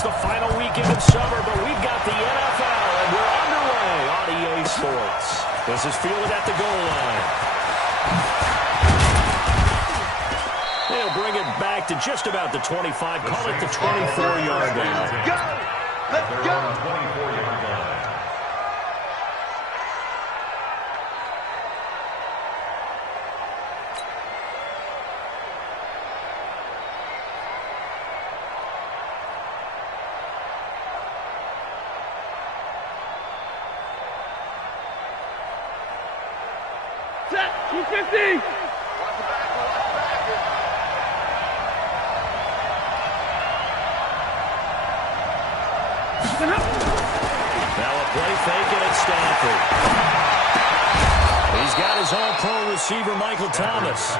It's the final weekend of summer, but we've got the NFL, and we're underway on EA Sports. This is fielded at the goal line. They'll bring it back to just about the 25. Call it the 24-yard line. Let's go! Let's go! 24-yard line. Set 250. Now a play fake and it's Stanford. He's got his all-pro receiver, Michael Thomas.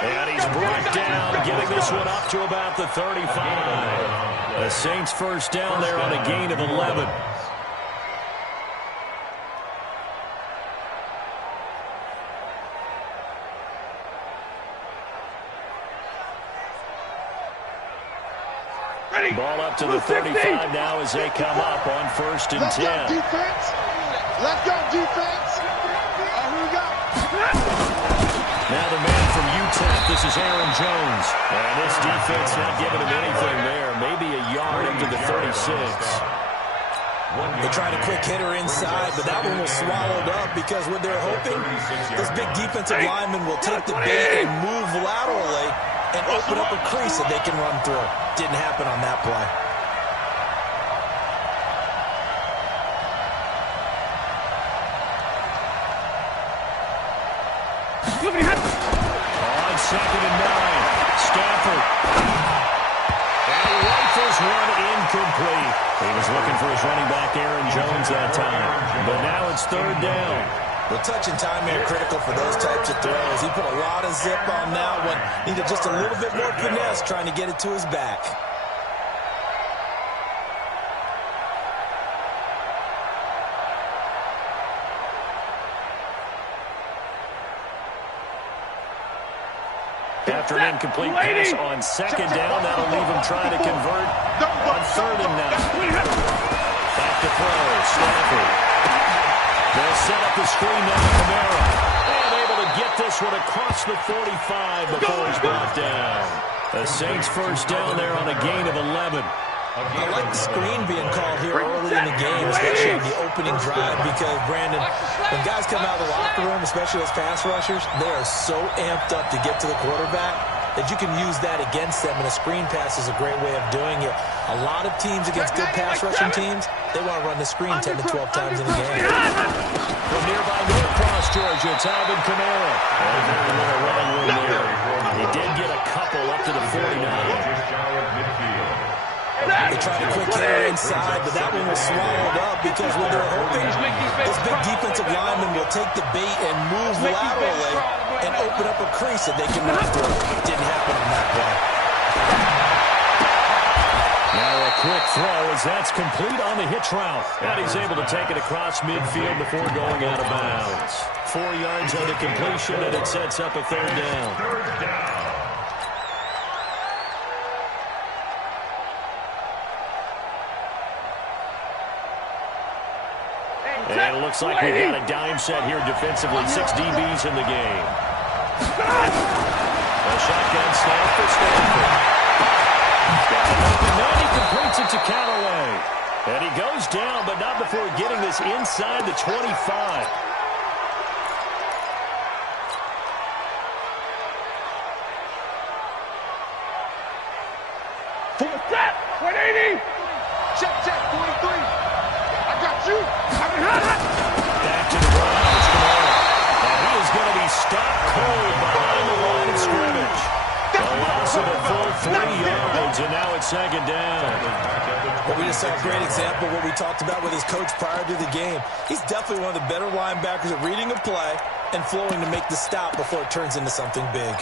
And he's brought down, getting this one up to about the 35. The Saints first down there on a gain of 11. Ball up to the 35 now as they come up on 1st and 10. Let's go, defense. Let's go, defense. Who we got? Now the man from UTEP, this is Aaron Jones. And this defense not giving him anything there. Maybe a yard into the 36. They tried a quick hitter inside, but that one was swallowed up because what they're hoping, this big defensive lineman will take the bait and move laterally and open up a crease that they can run through. Didn't happen on that play. On 2nd and 9, Stafford. And he rifles one incomplete. He was looking for his running back, Aaron Jones, that time. But now it's 3rd down. The touch and time are critical for those types of throws. He put a lot of zip on that one. Needed just a little bit more finesse trying to get it to his back. After an incomplete pass on 2nd down, that'll leave him trying to convert on 3rd and 9. Back to throw, Stafford. They'll set up the screen now to Kamara. And able to get this one across the 45 before he's brought down. The Saints first down there on a gain of 11. I like the screen being called here early in the game, especially on the opening drive, because, Brandon, when guys come out of the locker room, especially as pass rushers, they are so amped up to get to the quarterback that you can use that against them, and a screen pass is a great way of doing it. A lot of teams against good pass rushing teams, they want to run the screen 10 to 12 times in a game. From nearby Norcross, Georgia, it's Alvin Kamara. And very little running room there. He did get a couple up to the 49. They tried a quick hitter inside, but that one was swallowed up because what they're hoping, this big defensive lineman will take the bait and move laterally and open up a crease that they can run through. Didn't happen on that play. Now a quick throw as that's complete on the hitch route. And he's able to take it across midfield before going out of bounds. 4 yards on the completion, and it sets up a 3rd down. And it looks like we've got a dime set here defensively. 6 DBs in the game. A shotgun snap for Stanford. He's got it open. Now he completes it to Callaway. And he goes down, but not before getting this inside the 25. Full set. 180. Check, 23. I got you. Back to the ground. It's Kamara. And he is going to be stopped cold behind the line of scrimmage. A loss of a full 3 yards, and now it's 2nd down. Well, we just saw a great example of what we talked about with his coach prior to the game. He's definitely one of the better linebackers at reading a play and flowing to make the stop before it turns into something big.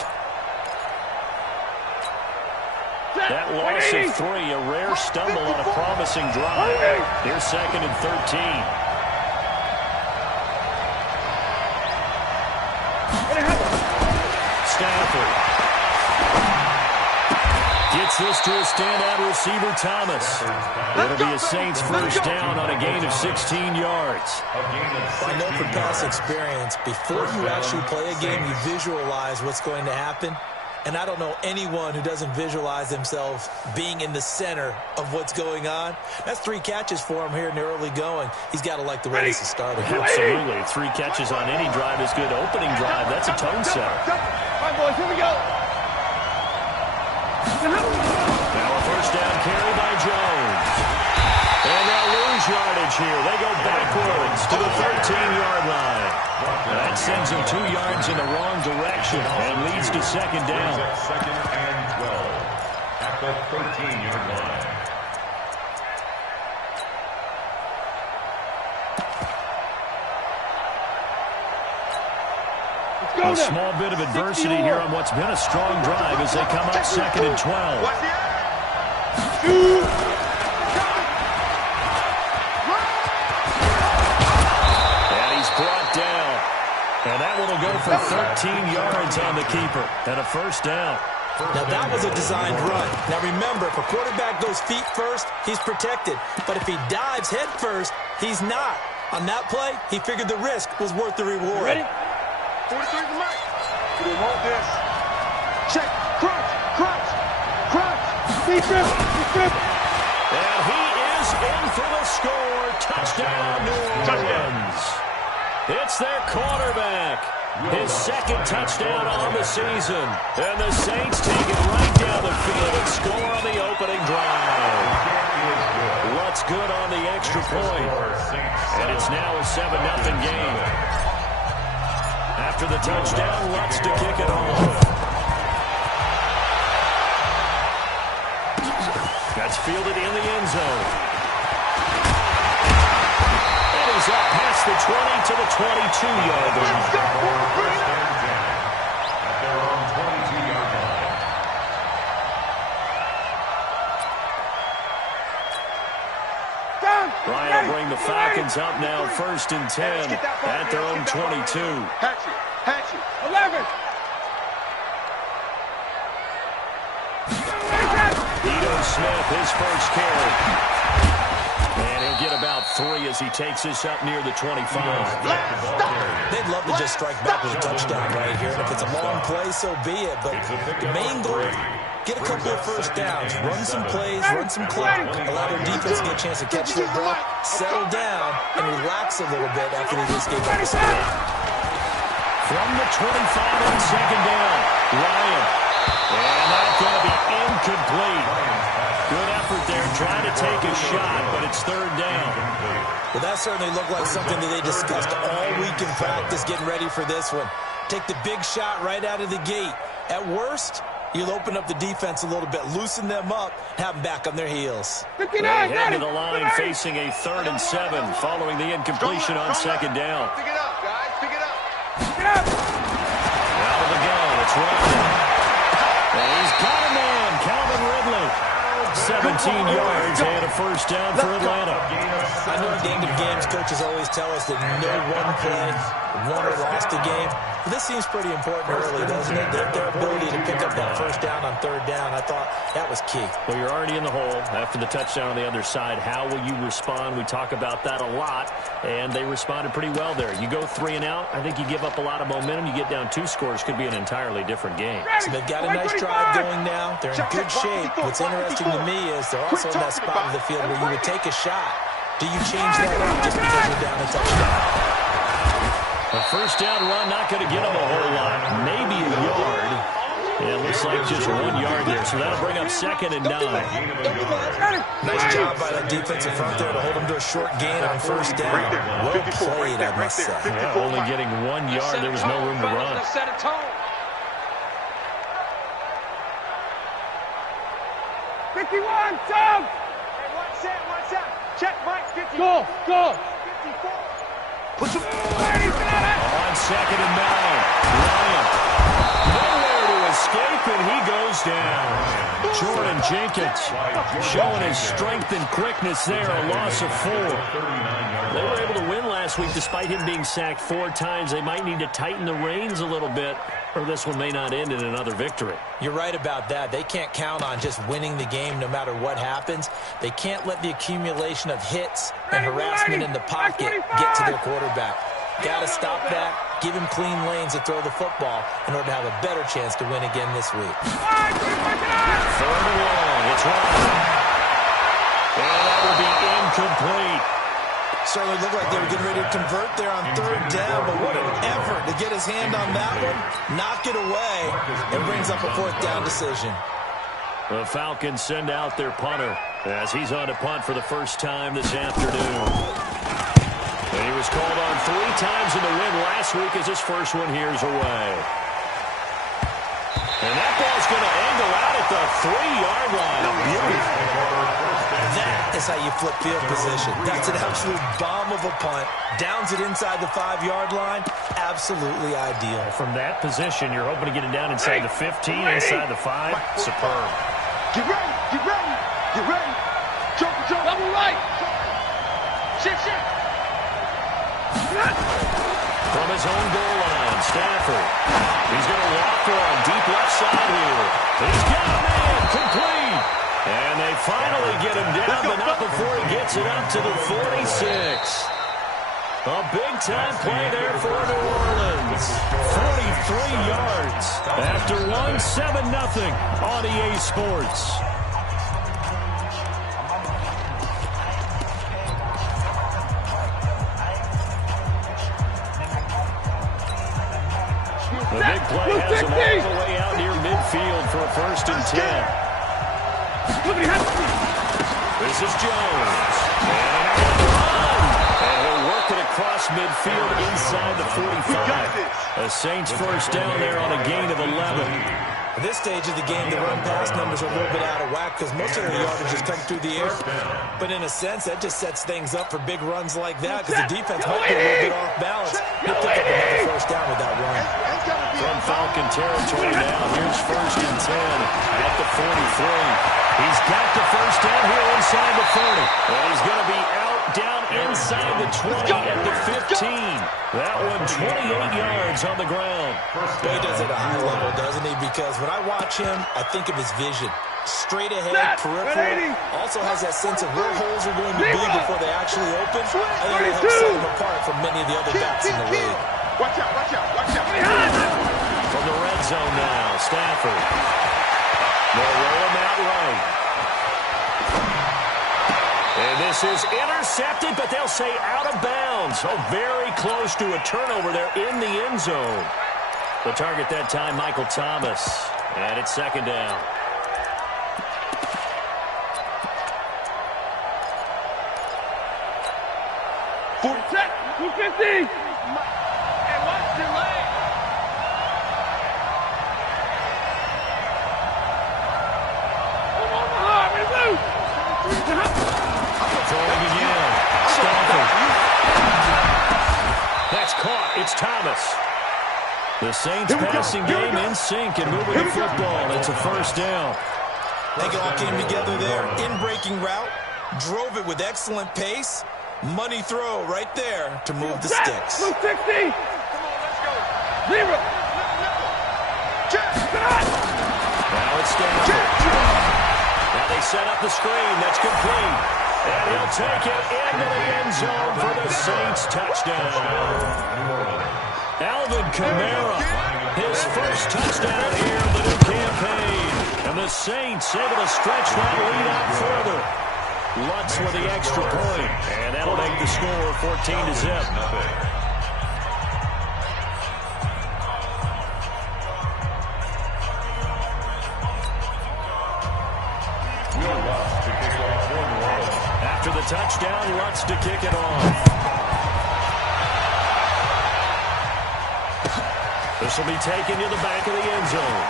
That loss of 3, a rare stumble on a promising drive. Here's 2nd and 13. Stafford gets Gets this to a standout receiver, Thomas. It'll be a Saints first down on a gain of 16 yards. I know from past experience, before you actually play a game, you visualize what's going to happen. And I don't know anyone who doesn't visualize themselves being in the center of what's going on. That's 3 catches for him here in the early going. He's got to like the way this is starting. Absolutely. 3 catches on any drive is good. Opening drive, that's a tone setter. All right, boys, here we go. Now a first down carry by Jones. And they'll lose yardage here. They go backwards to the 13-yard line. That sends them 2 yards in the wrong direction and leads to second down. Second and 12 at the 13-yard line. A small bit of adversity here on what's been a strong drive as they come up second and 12. And he's brought down. And that one will go for 13 yards on the keeper and a first down. Now, that was a designed run. Now, remember, if a quarterback goes feet first, he's protected. But if he dives head first, he's not. On that play, he figured the risk was worth the reward. Ready? 43 for Mike. We want this. Check. Crunch. Crunch. Crunch. Deep trip. Deep trip. And he is in for the score. Touchdown, New Orleans. It's their quarterback. His second touchdown on the season. And the Saints take it right down the field and score on the opening drive. What's good on the extra point? And it's now a 7-0 game. After the touchdown, Lutz to kick it off. That's fielded in the end zone. And he's up past the 20 to the 22-yard line. At their own 22-yard line. Ryan will bring the Falcons up now first and 10 at their own 22. Hatchet. Hatchet. 11. Ito Smith, his first carry. And he'll get about 3 as he takes this up near the 25. They'd love to just strike back with a touchdown right here. And if it's a long play, so be it. But the main goal, get a couple of first downs, run some plays, run some clock, allow their defense to get a chance to catch their breath, settle down, and relax a little bit after they just gave up a score. From the 25 on second down, Ryan. And that's going to be incomplete. Good effort there, trying to take a shot, but it's third down. Well, that certainly looked like something that they discussed all week in practice, getting ready for this one. Take the big shot right out of the gate. At worst, you'll open up the defense a little bit, loosen them up, have them back on their heels. They head to the line facing a 3rd and 7 following the incompletion on second down. Pick it up, guys. Pick it up. Out of the gun, it's Ryan. And he's got a man, Calvin Ridley. 17 yards and a first down for Atlanta. I know at the end of games, coaches always tell us that no one play won or lost the game. But this seems pretty important early, doesn't it? Their ability to pick up that first down on third down, I thought that was key. Well, you're already in the hole after the touchdown on the other side. How will you respond? We talk about that a lot, and they responded pretty well there. You go 3 and out, I think you give up a lot of momentum. You get down 2 scores, could be an entirely different game. So they've got a nice drive going now. They're in good shape. What's interesting to me is they're also in that spot of the field where you would take a shot. Do you change that up just because you're down a touchdown? A first down run, not going to get them a whole lot. Maybe a yard. It looks like just 1 yard there, so that'll bring up second and 9. Nice job by that defensive front there to hold them to a short gain on first down. Well played, I must say. Yeah, only getting 1 yard. There was no room to run. Set a tone. 51, Tom! Hey, one set. Check, Mike. 50. Go, go! 54. Push him. On second and 9, Ryan. Nowhere to escape, and he goes down. Jordan Jenkins showing his strength and quickness there, a loss of 4. They were able to win last week despite him being sacked 4 times. They might need to tighten the reins a little bit or this one may not end in another victory. You're right about that. They can't count on just winning the game no matter what happens. They can't let the accumulation of hits and harassment in the pocket get to their quarterback. Got to stop that, give him clean lanes to throw the football in order to have a better chance to win again this week. 3rd and long. It's Ryan. And that will be incomplete. Certainly looked like they were getting ready to convert there on 3rd down, but what an effort to get his hand on that one, knock it away, and brings up a 4th down decision. The Falcons send out their punter as he's on to punt for the first time this afternoon. And he was called on 3 times in the win last week as his first one here's away. And that ball's going to angle out at the 3-yard line. A beauty. That is how you flip field position. That's an absolute bomb of a punt. Downs it inside the 5-yard line. Absolutely ideal. From that position, you're hoping to get it down inside the 15, inside the 5. Superb. Get ready, get ready, get ready. Jump, jump. Double right. Shift, shift. From his own goal line, Stafford. He's going to walk one deep left side here. He's got a man, complete. And they finally get him down, but not before he gets it up to the 46. A big-time play there for New Orleans. 43 yards after 1-7-0 on EA Sports. The big play has him all the way out near midfield for a 1st and 10. This is Jones. And he'll work it across midfield inside the 45. The Saints 1st down there on a gain of 11. At this stage of the game, the run-pass numbers are a little bit out of whack because most of their yardage is coming through the air. But in a sense, that just sets things up for big runs like that because the defense might be a little bit off balance. He'll pick up another 1st down with that run. From Falcon territory now, here's 1st and 10 at the 43. He's got the 1st down here inside the 30. And he's going to be out down inside the 20 at the 15. That one 28 yards on the ground. He does it at a high level, doesn't he? Because when I watch him, I think of his vision. Straight ahead, peripheral. Also has that sense of where holes are going to be before they actually open. I think it helps set him apart from many of the other backs in the league. Watch out, watch out, watch out. From the red zone now, Stafford. They'll roll him out right. And this is intercepted, but they'll say out of bounds. Oh, very close to a turnover there in the end zone. The target that time, Michael Thomas. And it's 2nd down. Set. 250. And watch your leg. Throwing again. Stafford. That's caught. It's Thomas. The Saints passing game in sync and moving the football. It's a 1st down. I think it all came together there. In-breaking route. Drove it with excellent pace. Money throw right there to move the sticks. 260. Come on, let's go. 0. Now it's Stafford. Now they set up the screen. That's complete. And he'll take it into the end zone for the Saints touchdown. Alvin Kamara, his 1st touchdown here of the new campaign. And the Saints able to stretch that lead out further. Lutz with the extra point. And that'll make the score 14-0. After the touchdown, Lutz to kick it off. This will be taken to the back of the end zone.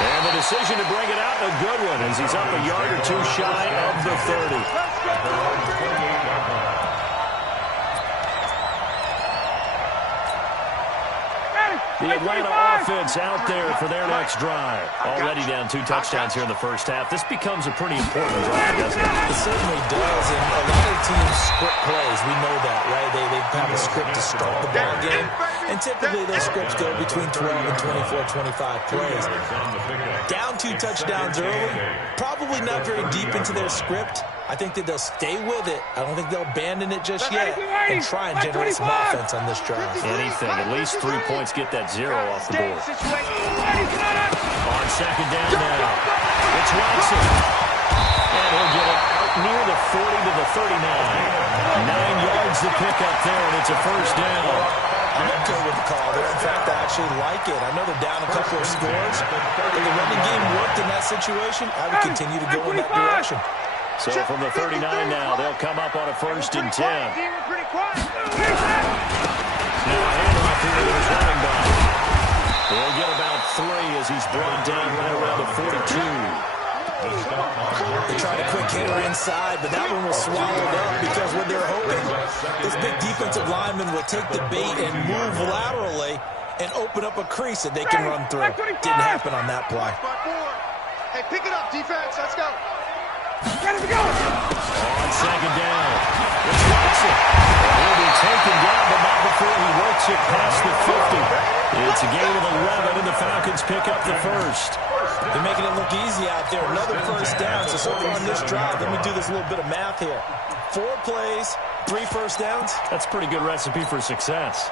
And the decision to bring it out, a good one, as he's up a yard or 2 shy of the 30. The Atlanta offense out there for their next drive. Already down 2 touchdowns here in the 1st half. This becomes a pretty important drive, doesn't it? It certainly does, and a lot of teams script plays. We know that, right? They have a script to start the ball game. And typically those scripts go between 12 and 24, 25 plays. Down 2 touchdowns early, probably not very deep into their script. I think that they'll stay with it. I don't think they'll abandon it just yet and try and generate some offense on this drive. Anything. At least 3 points, get that 0 off the board. On second down now, it's Watson. And he'll get it out near the 40 to the 39. 9 yards to pick up there, and it's a first down. I'm okay with the call there. In fact, I actually like it. I know they're down a couple of scores, but the running game worked in that situation. I would continue to go in that direction. So from the 39 now, they'll come up on a 1st and 10. Now a handoff here to his running back. He'll get about 3 as he's brought down right around the 42. They tried a quick hitter inside, but that one was swallowed up because what they're hoping, this big defensive lineman will take the bait and move laterally and open up a crease that they can run through. Didn't happen on that play. Hey, pick it up, defense. Let's go. On second down, it's Watson. He'll be taken down, but not before he works it past the 50. It's a gain of 11, and the Falcons pick up the first. They're making it look easy out there. Another first down. So far on this drive, let me do this little bit of math here. 4 plays, 3 first downs. That's a pretty good recipe for success.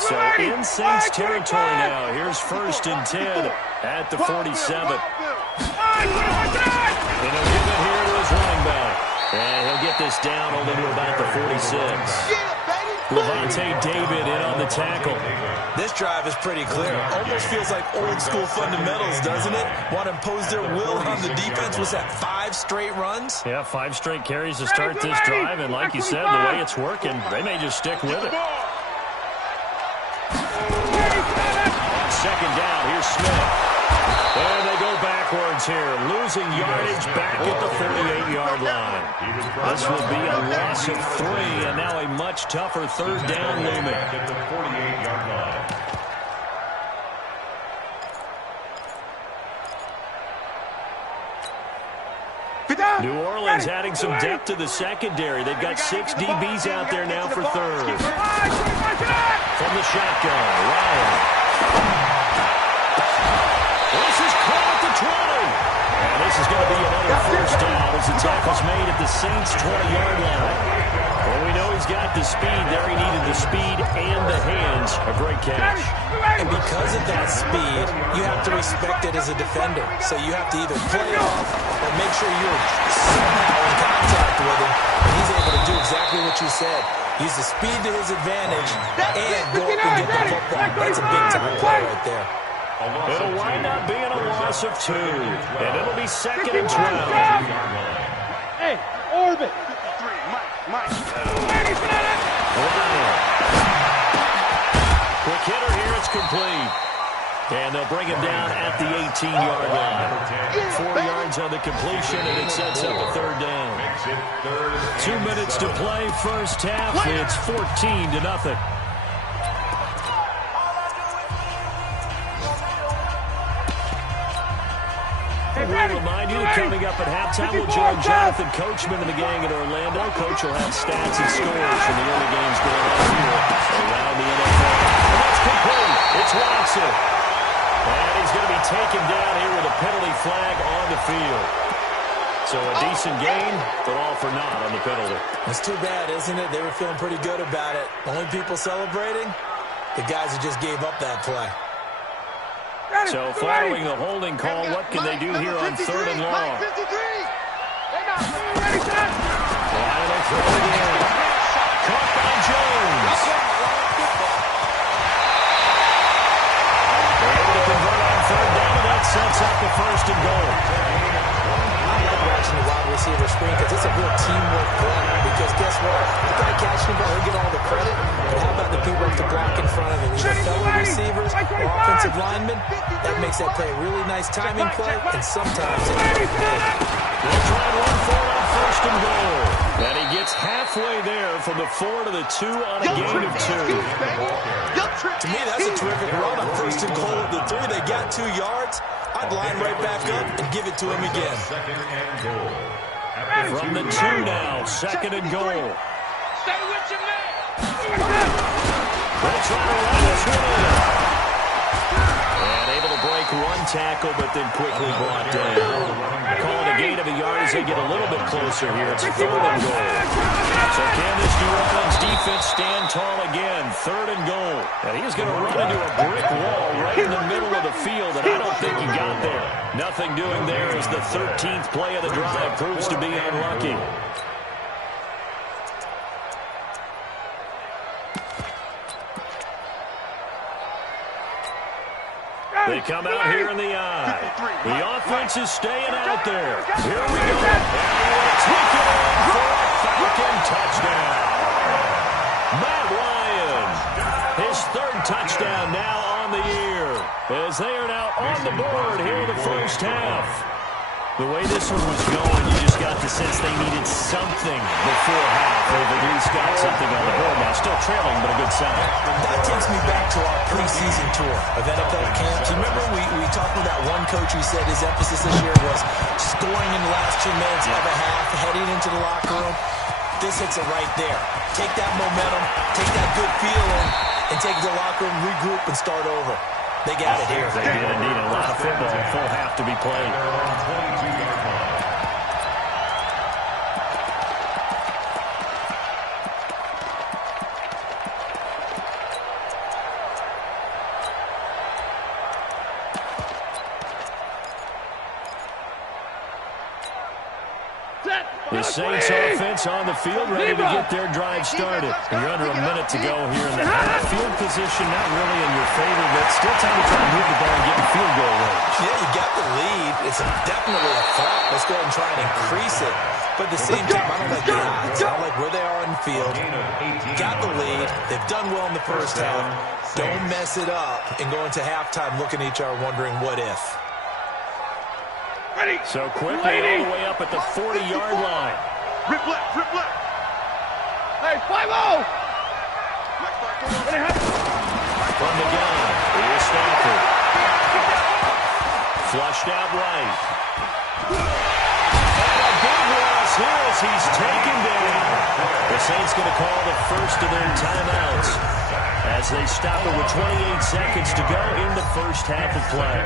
So in Saints territory now, here's 1st and 10 at the 47. And he'll give it here to his running back. And he'll get this down only to about the 46. Levante David in on the tackle. This drive is pretty clear. Almost feels like old school fundamentals, doesn't it? Want to impose their will on the defense. Was that 5 straight runs? Yeah, 5 straight carries to start this drive. And like you said, the way it's working, they may just stick with it. On second down, here's Smith. And they go backwards here, losing yardage back at the 48-yard line. This will be a loss of 3, and now a much tougher 3rd down looming. At the 48-yard line. New Orleans adding some depth to the secondary. They've got 6 DBs out there now for 3rd. From the shotgun, Ryan. This is caught at the 20. And this is going to be another first down as the tackle's made at the Saints' 20-yard line. Well, we know he's got the speed there. He needed the speed and the hands. A great catch. And because of that speed, you have to respect it as a defender. So you have to either play off or make sure you're somehow in contact with him. And he's able to do exactly what you said. Use the speed to his advantage and go up and get the football. That's a big-time play right there. It'll wind up being a loss of 2. And it'll be 2nd and 12. Hey, orbit. Mike. Quick hitter here, it's complete. And they'll bring him down at the 18-yard line. 4 yards on the completion, and it sets up a 3rd down. 2 minutes to play, first half. It's 14-0. We'll remind you that coming up at halftime, we'll join Jonathan Coachman and the gang in Orlando. Coach will have stats and scores from the early games going on here around the NFL. And that's complete. It's Watson. And he's going to be taken down here with a penalty flag on the field. So a decent gain, but all for naught on the penalty. It's too bad, isn't it? They were feeling pretty good about it. Only people celebrating, the guys who just gave up that play. So following the holding call, what can they do here on 3rd and long? Lionel throw it in. Caught by Jones. They're able to convert on 3rd down, and that sets up the 1st and goal. I like watching the wide receiver screen because it's a real teamwork play. Because guess what? The guy catching the ball, he'll get all the credit. But how about the people to block in front of him? Either fellow receivers or offensive linemen. That makes that play a really nice timing play, and sometimes it's big. They'll try and run for it on 1st and goal. And he gets halfway there from the 4 to the 2 on a gain of 2. To me, that's a terrific run on 1st and goal at the 3. They got 2 yards. I'd line right back up and give it to him again. 2nd and goal. From the 2 now, 2nd and goal. Stay with your man. They'll try to run this one in. And able to break one tackle, but then quickly brought down. Calling a gain of a yard as they get a little bit closer here. It's 3rd and goal. So can this New Orleans defense stand tall again? 3rd and goal. And he's going to run into a brick wall right in the middle of the field, and I don't think he got there. Nothing doing there as the 13th play of the drive proves to be unlucky. They come out here in the eye. The offense is staying out there. Here we go. And let's look it in for a Falcon touchdown. Matt Ryan, his 3rd touchdown now on the year, as they are now on the board here in the first half. The way this one was going, you just got the sense they needed something before half. They've at least got something on the board now. Still trailing, but a good sign. That takes me back to our preseason tour of NFL camps. You remember we talked with that one coach who said his emphasis this year was scoring in the last 2 minutes of a half, heading into the locker room. This hits it right there. Take that momentum, take that good feeling, and take it to the locker room, regroup, and start over. They got it here. They did indeed. A lot of football, full half to be played. The Saints offense on the field, ready to get their drive started. And you're under a minute to go here in the half. Field position not really in your favor, but still time to try to move the ball and get in field goal range. Yeah, you got the lead. It's definitely a threat. Let's go ahead and try and increase it. But at the same time, I don't like the odds. I don't like where they are in the field. Got the lead. They've done well in the first half. Don't mess it up and go into halftime looking at each other wondering what if. So quickly all the way up at the 40-yard line. Rip left, rip left. Hey, 5-0. From the gun, here's Stafford. Flushed out right. And a big loss here as he's taken down. The Saints going to call the first of their timeouts as they stop it with 28 seconds to go in the first half of play.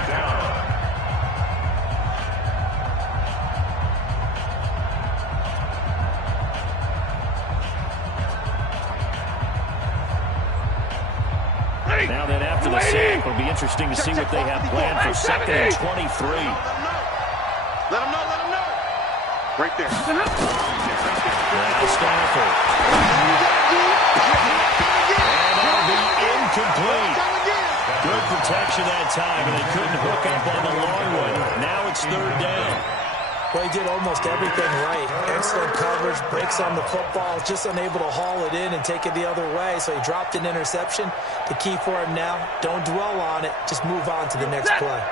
Now then, after the sack, it'll be interesting to see what they have planned for 2nd and 23. Let him know. Right there. Now Stafford. And that'll be incomplete. Good protection that time, and they couldn't hook up on the long one. Now it's 3rd down. Well, he did almost everything right. Excellent coverage, breaks on the football, just unable to haul it in and take it the other way. So he dropped an interception. The key for him now, don't dwell on it. Just move on to the next play.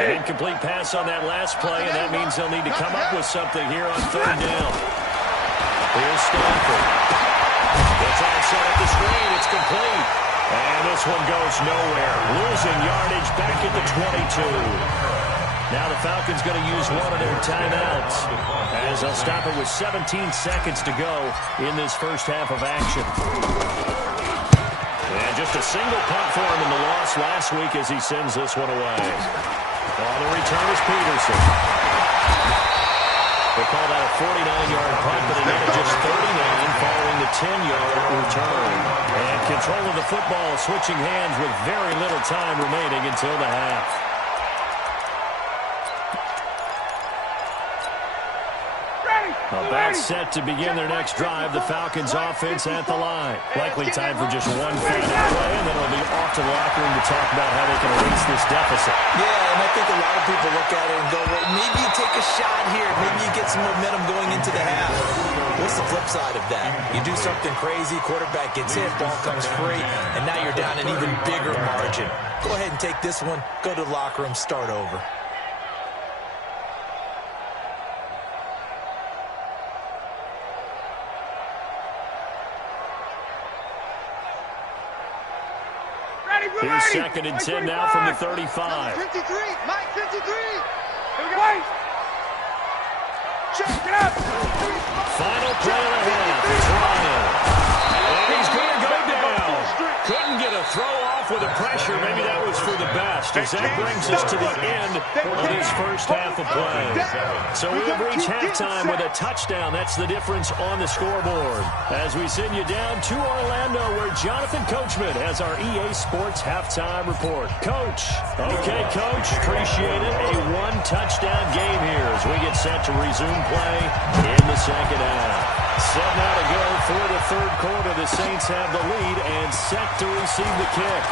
An incomplete pass on that last play, and that means they'll need to come up with something here on 3rd down. Here's Stafford. They'll try to set up the screen. It's complete. And this one goes nowhere. Losing yardage back at the 22. Now the Falcons going to use one of their timeouts as they'll stop it with 17 seconds to go in this first half of action. And just a single punt for him in the loss last week as he sends this one away. On the return is Peterson. They call that a 49-yard punt, but he made just 39 following the 10-yard return. And control of the football switching hands with very little time remaining until the half. About set to begin their next drive. The Falcons offense at the line. Likely time for just one final play, and then it'll be off to the locker room to talk about how they can erase this deficit. Yeah, and I think a lot of people look at it and go, well, maybe you take a shot here. Maybe you get some momentum going into the half. What's the flip side of that? You do something crazy, quarterback gets hit, ball comes free, and now you're down an even bigger margin. Go ahead and take this one, go to the locker room, start over. Here's 2nd and 10 now from the 35. 53, Mike, 53. Here we go. Check it up. Final play of the half. It's Ryan. And he's going to go down. Couldn't off with the pressure. Maybe that was for the best, as that brings us to the end of this first half of play. So we have reached halftime with a touchdown. That's the difference on the scoreboard. As we send you down to Orlando, where Jonathan Coachman has our EA Sports halftime report. Coach. Okay, Coach. Appreciate it. A one-touchdown game here as we get set to resume play in the second half. Set now to go for the third quarter. The Saints have the lead and set to receive the kick.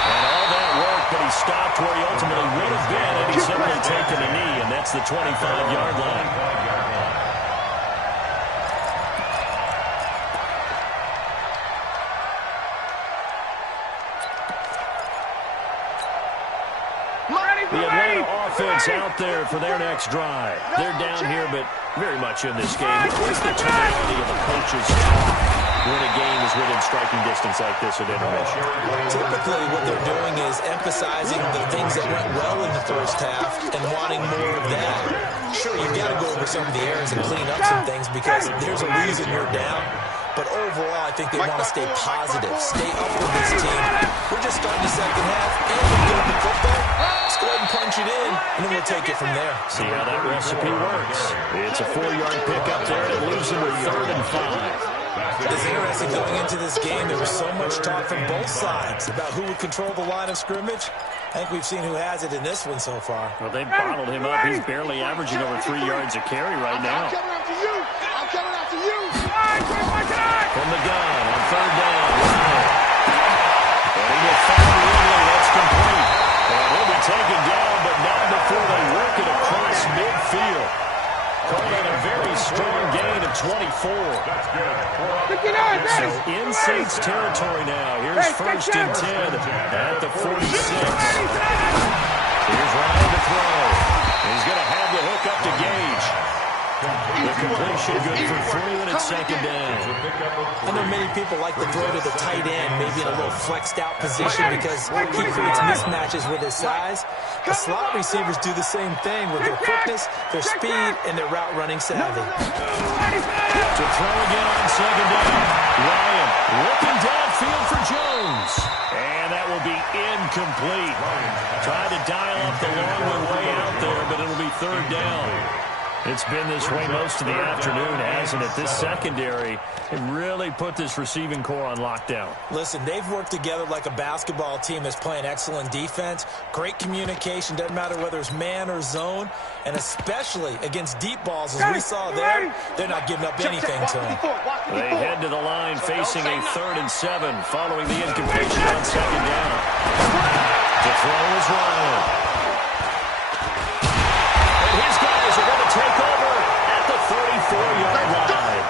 And all that work, but he stopped where he ultimately would have been, and he's simply taken a knee, and that's the 25-yard line. The Atlanta offense out there for their next drive. They're down here, but very much in this game. What's the tonality of a coach's talk when a game is within striking distance like this at intermission? Typically, what they're doing is emphasizing the things that went well in the first half and wanting more of that. Sure, you've got to go over some of the errors and clean up some things because there's a reason you're down. But overall, I think they want to stay positive, stay up with this team. We're just starting the second half, and we're getting the football. Let's go ahead and punch it in, and then we'll take it from there. See how that recipe works. It's a 4-yard pickup there, and it leaves them with 3rd and 5. It's interesting going into this game. There was so much talk from both sides about who would control the line of scrimmage. I think we've seen who has it in this one so far. Well, they've bottled him up. He's barely averaging over 3 yards a carry right now. I'm coming after you. I'm coming after you. From the gun on 3rd down. And he will find Ridley. That's complete. And he'll be taken down, but not before they work it across midfield. Called it a very strong gain of 24. So in Saints territory now. Here's 1st and 10 at the 46. Here's Ryan to throw. He's going to have the hook up to Gage. The completion good for 3, and it's 2nd down. I know many people like to throw to the tight end, maybe in a little flexed out position because he creates mismatches with his size. The slot receivers do the same thing with their quickness, their speed, and their route running savvy. To throw again on 2nd down. Ryan looking downfield for Jones. And that will be incomplete. Tried to dial up the long one way out there, but it'll be 3rd down. It's been this way most of the afternoon, hasn't it? This secondary, it really put this receiving core on lockdown. Listen, they've worked together like a basketball team that's playing excellent defense. Great communication, doesn't matter whether it's man or zone. And especially against deep balls, as we saw there, they're not giving up anything to them. They head to the line facing a 3rd and 7 following the incompletion on 2nd down. To throw is Ryan. Take over at the 34-yard line.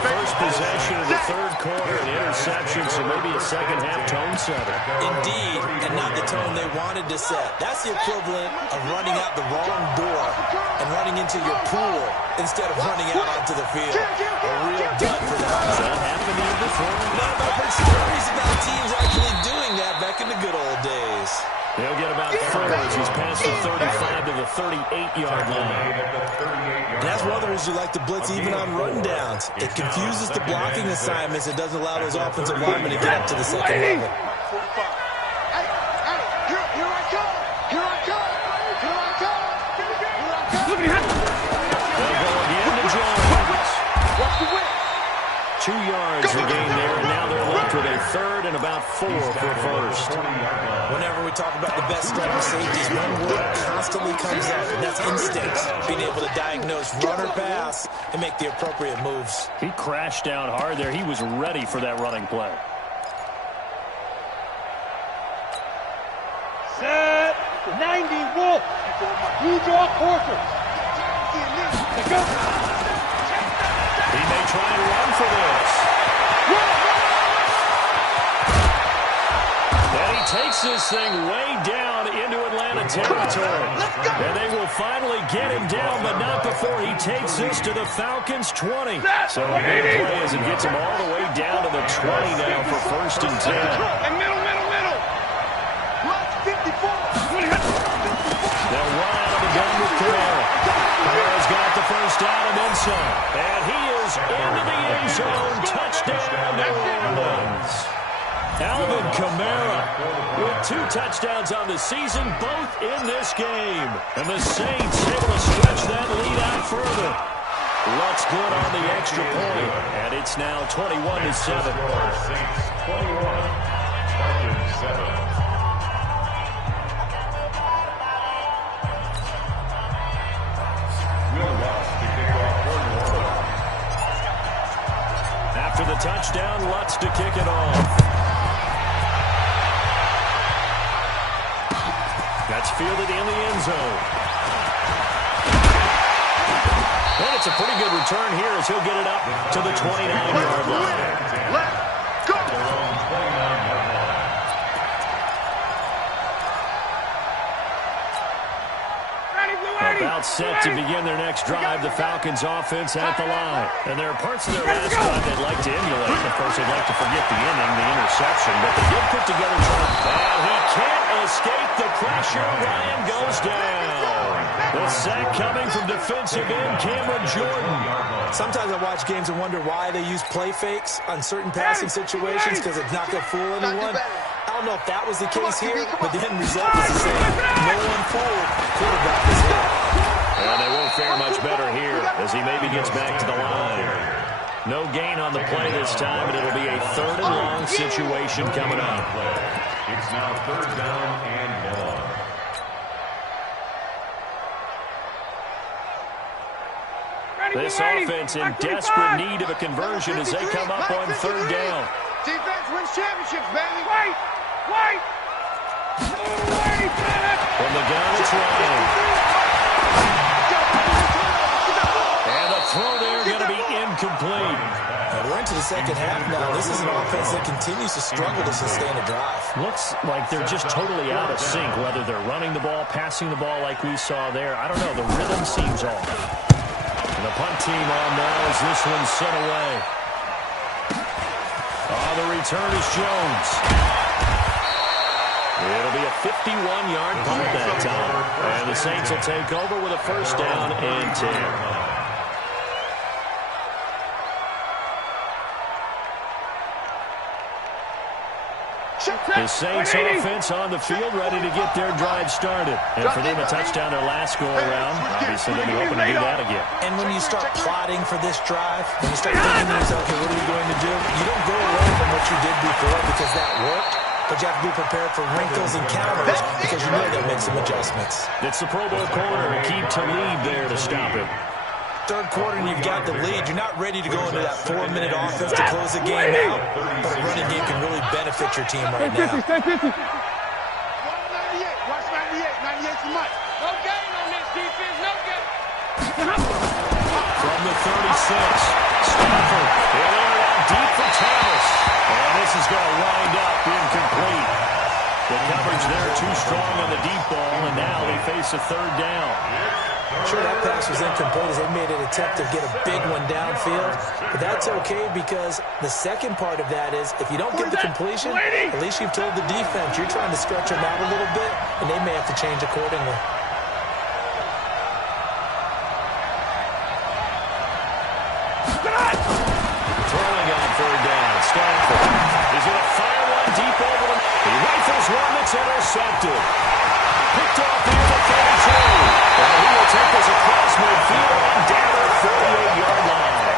First possession of the 3rd quarter, an interception, so maybe a second-half tone setter. Indeed, and not the tone they wanted to set. That's the equivalent of running out the wrong door and running into your pool instead of running out onto the field. A real dud for that. Has that happened to you before? No, but I've heard stories about teams actually doing that back in the good old days. They'll get about 4 as he's past the 35 to the 38-yard line. And that's one of the reasons you like to blitz even on rundowns. It confuses the blocking assignments. It doesn't allow those offensive linemen to get up to the second level. Here I come. Here I come. Here I come. Here I come. They'll go again to Jones. What's the win? 2 yards regained there, and now they're left with a 3rd and about 4 for 1st. Whenever we talk about the best striker safeties, one word constantly comes up, and that's instincts. Being able to diagnose run or pass and make the appropriate moves. He crashed down hard there. He was ready for that running play. Set. 90 Wolf. You draw quarter. Let's go. He may try and run for this. And he takes this thing way down into Atlanta territory. And they will finally get him down, but not before he takes this to the Falcons' 20. So a big play as it gets him all the way down to the 20 now for 1st and 10. And middle. 54. They'll run out of the gun with Kamara. Kamara's got the 1st down and then some. And he is into the end zone. Touchdown, New Orleans. Alvin Kamara with 2 touchdowns on the season, both in this game. And the Saints able to stretch that lead out further. Lutz good on the extra point, and it's now 21-7. Saints 21, Falcons 7. After the touchdown, Lutz to kick it off. That's fielded in the end zone. And it's a pretty good return here as he'll get it up to the 29-yard line. Let's go! About set to begin their next drive, the Falcons offense at the line. And there are parts of their last drive they'd like to emulate. Of course, they'd like to forget the inning, the interception, but they did put together trying. And he can't escape the pressure. Ryan goes down. The sack coming from defensive end Cameron Jordan. Sometimes I watch games and wonder why they use play fakes on certain passing situations because it's not going to fool anyone. I don't know if that was the case here, but the end result is the same. No one fooled. Quarterback is hit. And they won't fare much better here as he maybe gets back to the line. No gain on the play this time, and it'll be a 3rd and long situation coming up. It's now 3rd down and long. This offense in desperate need of a conversion as they come up on 3rd down. Defense wins championships, baby. Wait! From the gun, it's Ryan. And the throw there going to be incomplete. Now we're into the second half now. This is an offense that continues to struggle to sustain a drive. Looks like they're just totally out of sync, whether they're running the ball, passing the ball like we saw there. I don't know. The rhythm seems off. And the punt team on now as this one's sent away. The return is Jones. It'll be a 51-yard punt that time. And the Saints will take over with a 1st down and 10. The Saints offense on the field ready to get their drive started. And for them a touchdown their last go-around. Obviously they'll be hoping to do that again. And when you start plotting for this drive, when you start thinking to yourself, okay, what are we going to do? You don't go away from what you did before because that worked. But you have to be prepared for wrinkles and counters because you know they'll make some adjustments. It's the Pro Bowl corner to keep Talib there to stop him. 3rd quarter and you've got the lead. You're not ready to go into that 4-minute offense to close the game out, but a running game can really benefit your team right now. 98, watch 98, 98 for Mike. No gain on this defense, no gain. From the 36, Stafford. They'll air it out deep for Thomas. And this is going to wind up incomplete. The coverage there too strong on the deep ball, and now they face a 3rd down. Sure, that pass was incomplete as they made an attempt to get a big one downfield. But that's okay because the second part of that is if you don't get the completion, at least you've told the defense you're trying to stretch them out a little bit, and they may have to change accordingly. Throwing on 3rd down, Stafford. He's going to fire one deep over the... He rifles one that's intercepted. Picked off the other 32. And he will take us across midfield and down at the 48-yard line.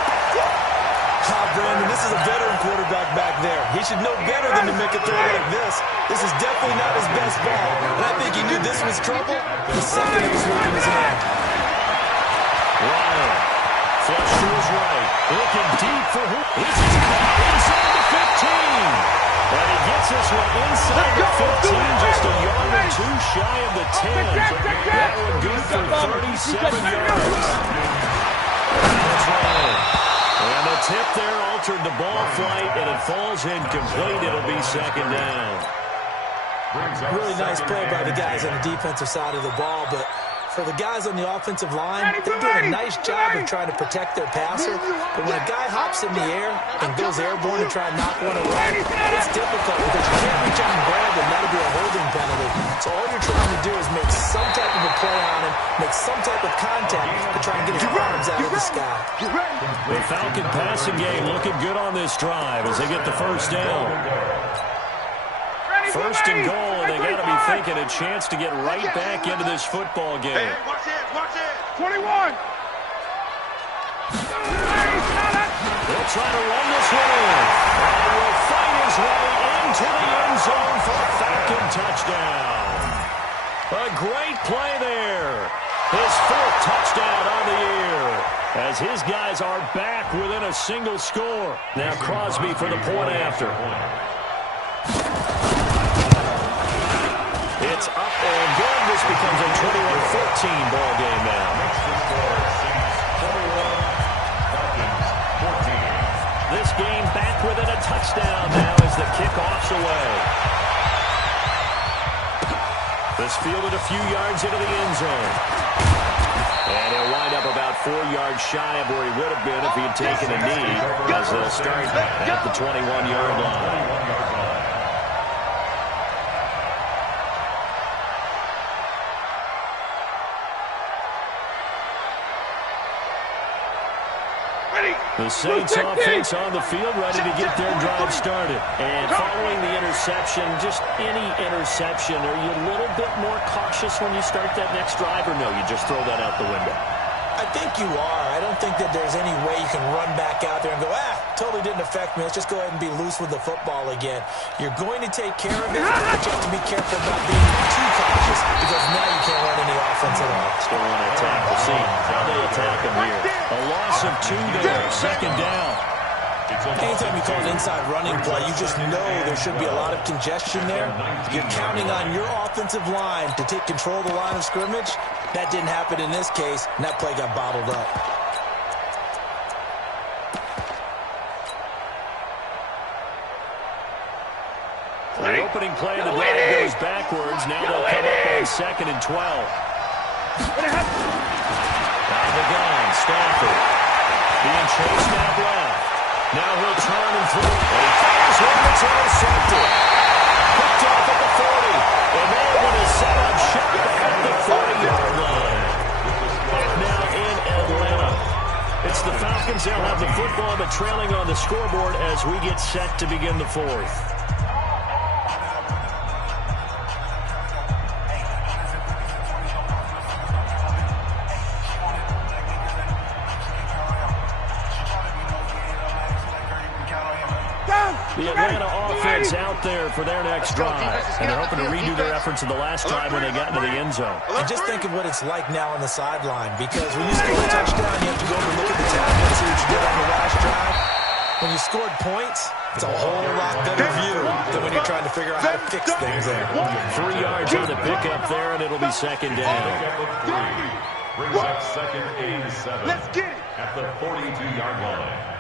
Brandon, this is a veteran quarterback back there. He should know better than to make a throw like this. This is definitely not his best ball. And I think he knew this was trouble the second it was working his hand. Ryan, flush to his right. Looking deep for who? This is caught inside the 15. And he gets this one inside the 15, just a yard or 2 shy of the 10. That one good for 37 yards. That's Ryan. And the tip there altered the ball flight, and it falls incomplete. It'll be 2nd down. Really nice play by the guys on the defensive side of the ball, but for the guys on the offensive line, they're doing a nice job of trying to protect their passer. But when a guy hops in the air and goes airborne and try and knock one away, it's difficult because you can't reach out and grab him. That'll be a holding penalty. So all you're trying to do is make some type of a play on him, make some type of contact to try and get his arms out of the sky. The Falcon passing game looking good on this drive as they get the 1st down. First and goal, and they got to be thinking a chance to get right back into this football game. Hey, watch it. 21. They'll try to run this one in. And will find his way into the end zone for a Falcon touchdown. A great play there. His fourth touchdown on the year, as his guys are back within a single score. Now Crosby for the point after. It's up and good. This becomes a 21-14 ball game now. This game back within a touchdown now as the kickoff's away. This fielded a few yards into the end zone. And he'll wind up about 4 yards shy of where he would have been if he had taken a knee, as they'll start at the 21-yard line. The Saints offense on the field, ready to get their drive started. And following the interception, just any interception, are you a little bit more cautious when you start that next drive, or no, you just throw that out the window? I think you are. I don't think that there's any way you can run back out there and go, totally didn't affect me. Let's just go ahead and be loose with the football again. You're going to take care of it, but you have to be careful about being too cautious, because now you can't run any offense at all. Still want to attack. We'll see how they attack him here. A loss of 2 there, second down. Anytime you call an inside running play, you just know there should be a lot of congestion there. You're counting on your offensive line to take control of the line of scrimmage. That didn't happen in this case, and that play got bottled up. The opening play of the drive goes backwards. Now they'll come up on 2nd and 12. Out of the gun, Stafford. Being chased out left. Now he'll turn and throw. And he fires one that's intercepted. Picked off at the 40. And that one is set up shot at the 40-yard line. Back now in Atlanta. It's the Falcons. They'll have the football, but trailing on the scoreboard as we get set to begin the fourth. The Atlanta offense out there for their next drive. And they're hoping to redo their efforts of the last drive when they got into the end zone. And just think of what it's like now on the sideline, because when you score a touchdown, you have to go over and look at the tackle and see what you did on the last drive. When you scored points, it's a whole lot better view than when you're trying to figure out how to fix things there. 3 yards on the pickup there, and it'll be second down. Brings up 2nd and 7 at the 42-yard line.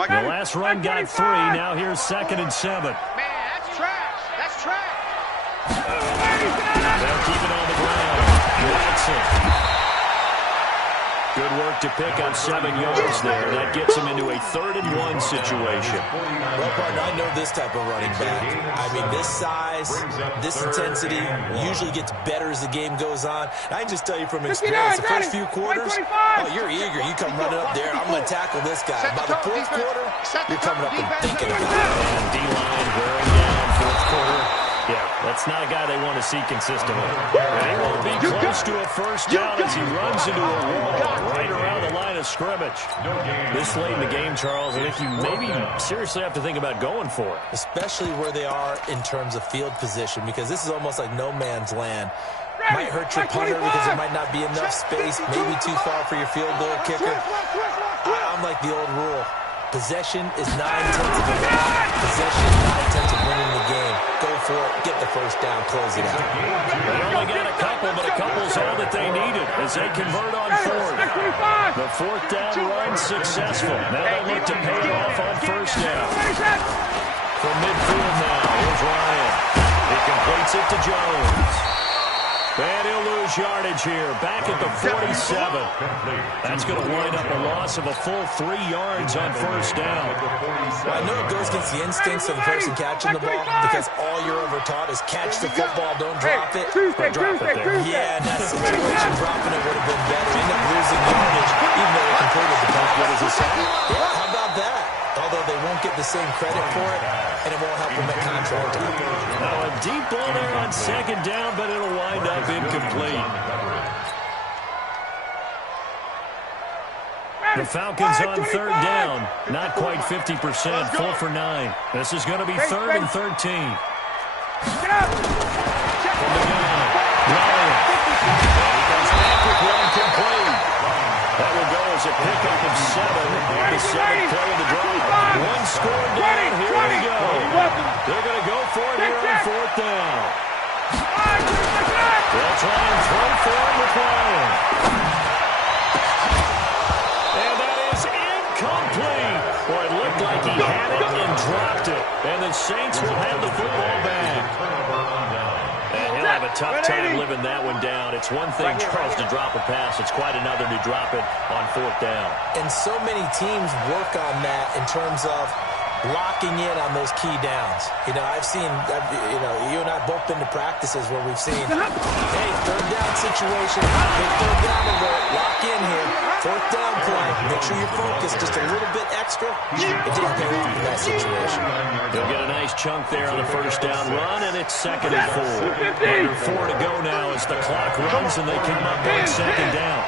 The last run got 3. Now here's 2nd and 7. Man, that's trash. That's trash. They'll keep it on the ground. Watson. Good work to pick up 7 yards there. That gets him into a 3rd and 1 situation. Well, partner, I know this type of running back. I mean, this size, this intensity usually gets better as the game goes on. I can just tell you from experience, the first few quarters, you're eager. You come running up there, I'm going to tackle this guy. By the 4th quarter, you're coming up and thinking about it. And D-line wearing down 4th quarter. Yeah, that's not a guy they want to see consistently. They will be close to a first down as he runs into a wall right around the line of scrimmage. This late in the game, Charles, I think you maybe seriously have to think about going for it. Especially where they are in terms of field position, because this is almost like no man's land. Might hurt your punter because there might not be enough space, maybe too far for your field goal kicker. I'm like the old rule. Possession is 9/10 of the game. Possession is 9/10 of winning the game. Go for it, get the first down, close it out. They only got a couple, but a couple's all that they needed as they convert on 4th. The 4th down run successful. Now they look to pay it off on first down. From midfield now, here's Ryan. He completes it to Jones. And he'll lose yardage here. Back at the 47. That's going to wind up a loss of a full 3 yards on first down. Well, I know it goes against the instincts of the person catching the ball because all you're ever taught is catch the football, don't drop it. But drop it there. Yeah, in that situation, dropping it would have been better. End up losing yardage, even though they completed the pass. What does it say? Yeah, how about that? Although they won't get the same credit for it, and it won't help them at contract time. Now a deep ball there on second down, but it'll wind up incomplete. The Falcons on third down. Not quite 50%, 4 for 9. This is going to be 3rd and 13. From the gun, Ryan. And he comes back with one complete. That will go as a pickup of 7 on the 7th play of the drive. One score down. Here we go. They're going to go for it here on 4th down. They'll try and throw for him with Ryan. And that is incomplete. Boy, it looked like he had it and dropped it. And the Saints will have the football back. And he'll have a tough time living that one down. It's one thing, Charles, to drop a pass. It's quite another to drop it on 4th down. And so many teams work on that in terms of locking in on those key downs. You know, I've seen, you and I both been to practices where we've seen, hey, 3rd down situation, big 3rd down alert, lock in here, 4th down play, make sure you're focused just a little bit extra. It didn't pay off in that situation. They'll get a nice chunk there on a first down run, and it's 2nd and 4. Under 4 to go now as the clock runs, and they come up on 2nd down.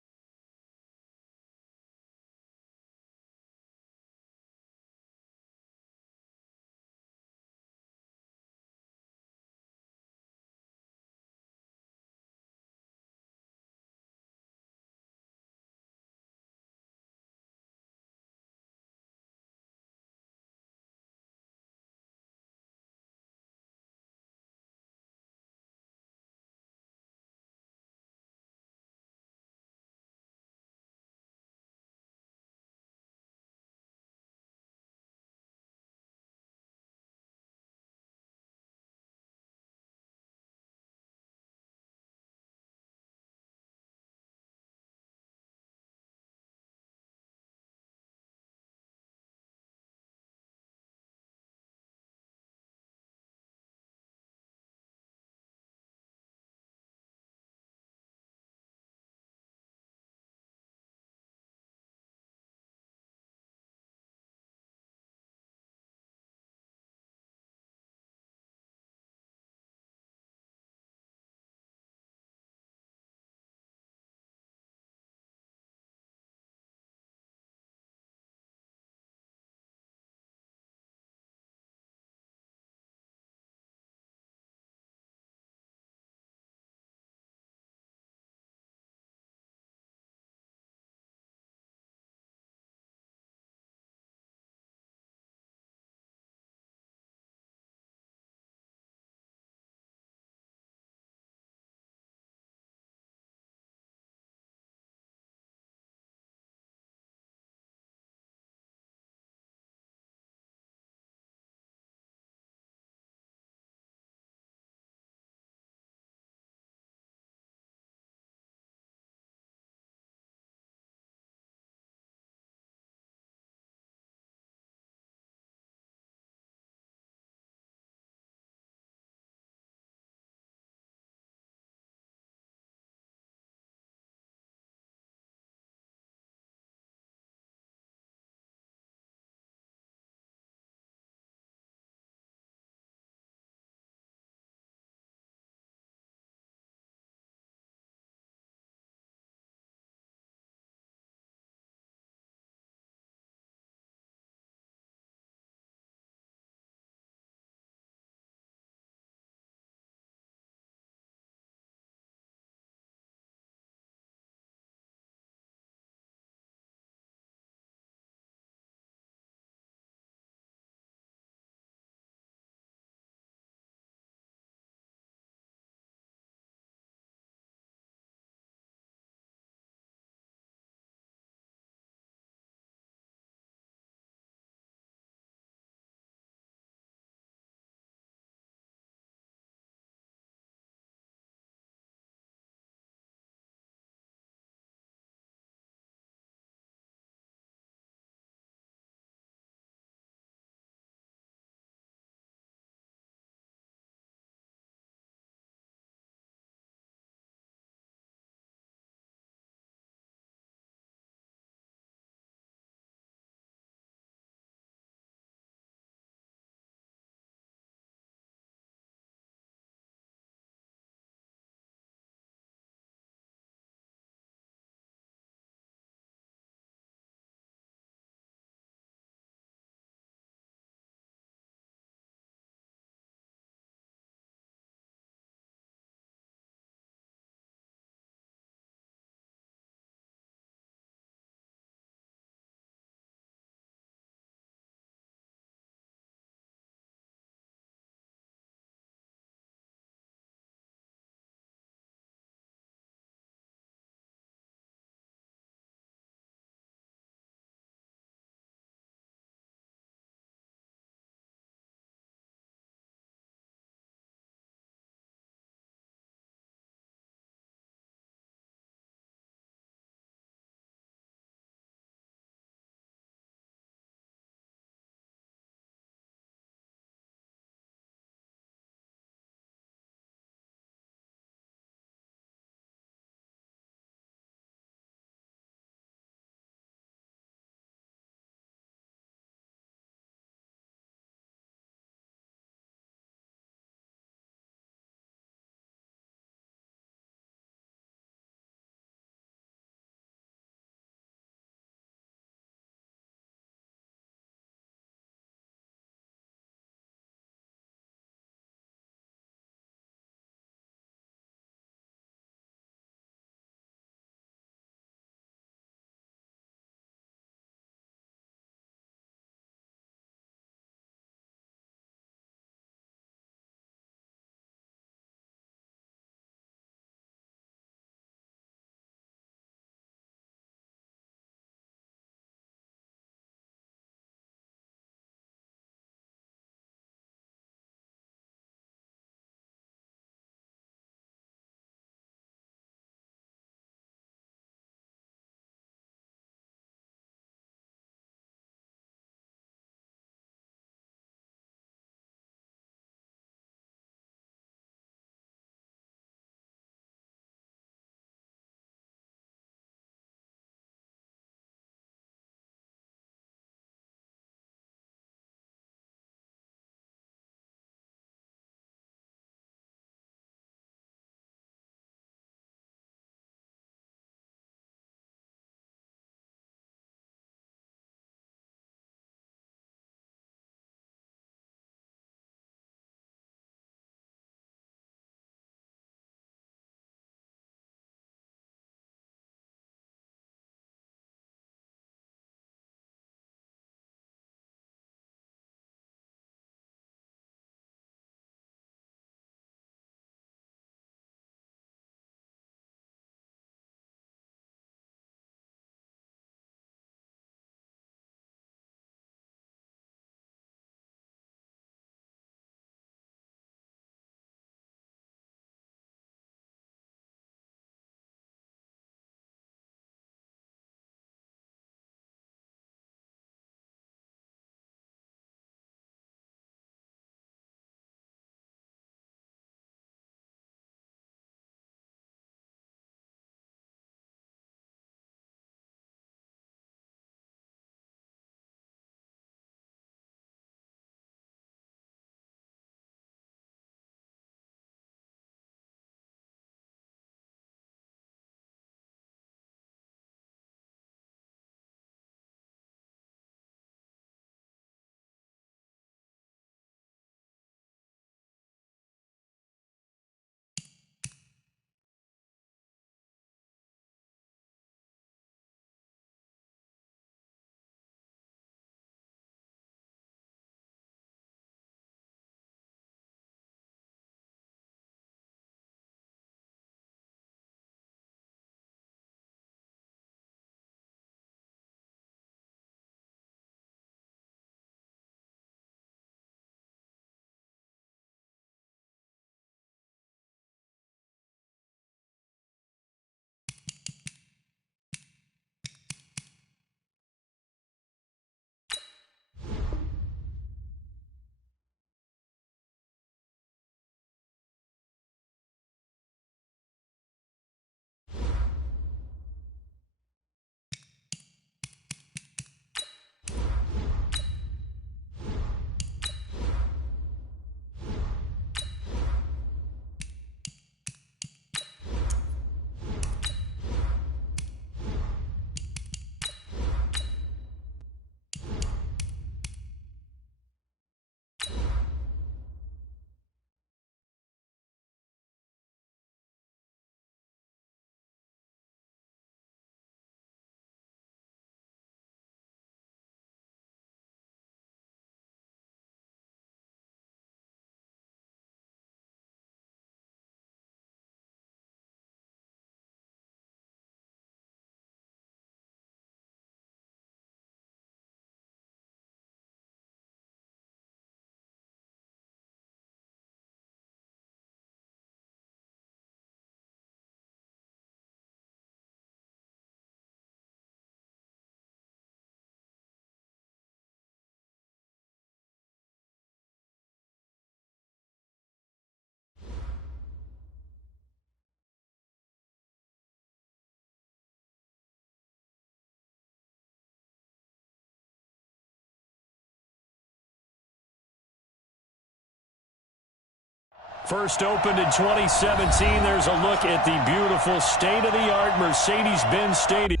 First opened in 2017. There's a look at the beautiful state-of-the-art Mercedes-Benz Stadium.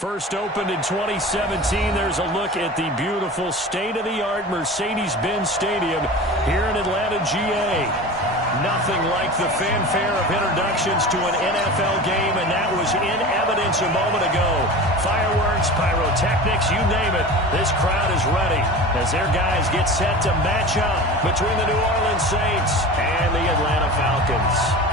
First opened in 2017. There's a look at the beautiful state-of-the-art Mercedes-Benz Stadium here in Atlanta, GA. Nothing like the fanfare of introductions to an NFL game, and that was in evidence a moment ago. Fireworks, pyrotechnics, you name it. This crowd is ready as their guys get set to match up between the New Orleans Saints and the Atlanta Falcons.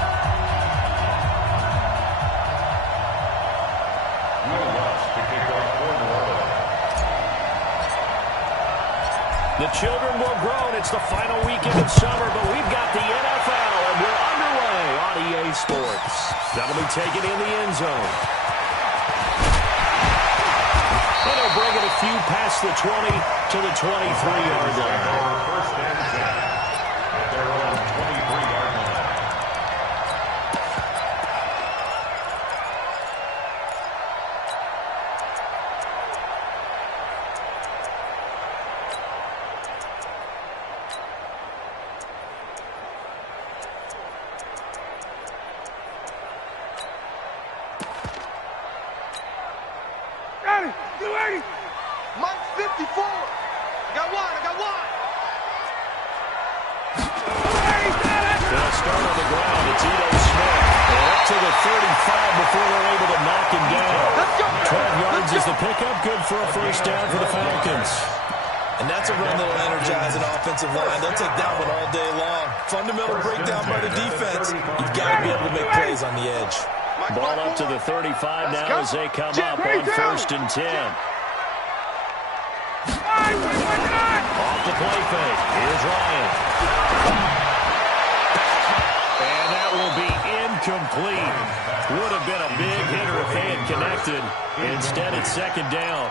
The children will grow, and it's the final weekend of summer, but we've got the NFL, and we're underway on EA Sports. That'll be taken in the end zone. And they'll bring it a few past the 20 to the 23-yard line. First and 10 at their own 23-yard line. Mike 54. I got one. They'll start on the ground. It's Ito Smith. They're up to the 35 before they're able to knock him down. 12 yards is the pickup. Good for a first down for the Falcons. And that's a run that will energize an offensive line. They'll take that one all day long. Fundamental breakdown by the defense. You've got to be able to make plays on the edge. Ball up to the 35 now as they come up on first and 10. Off the play fake. Here's Ryan. And that will be incomplete. Would have been a big hitter if they had connected. Instead, it's second down.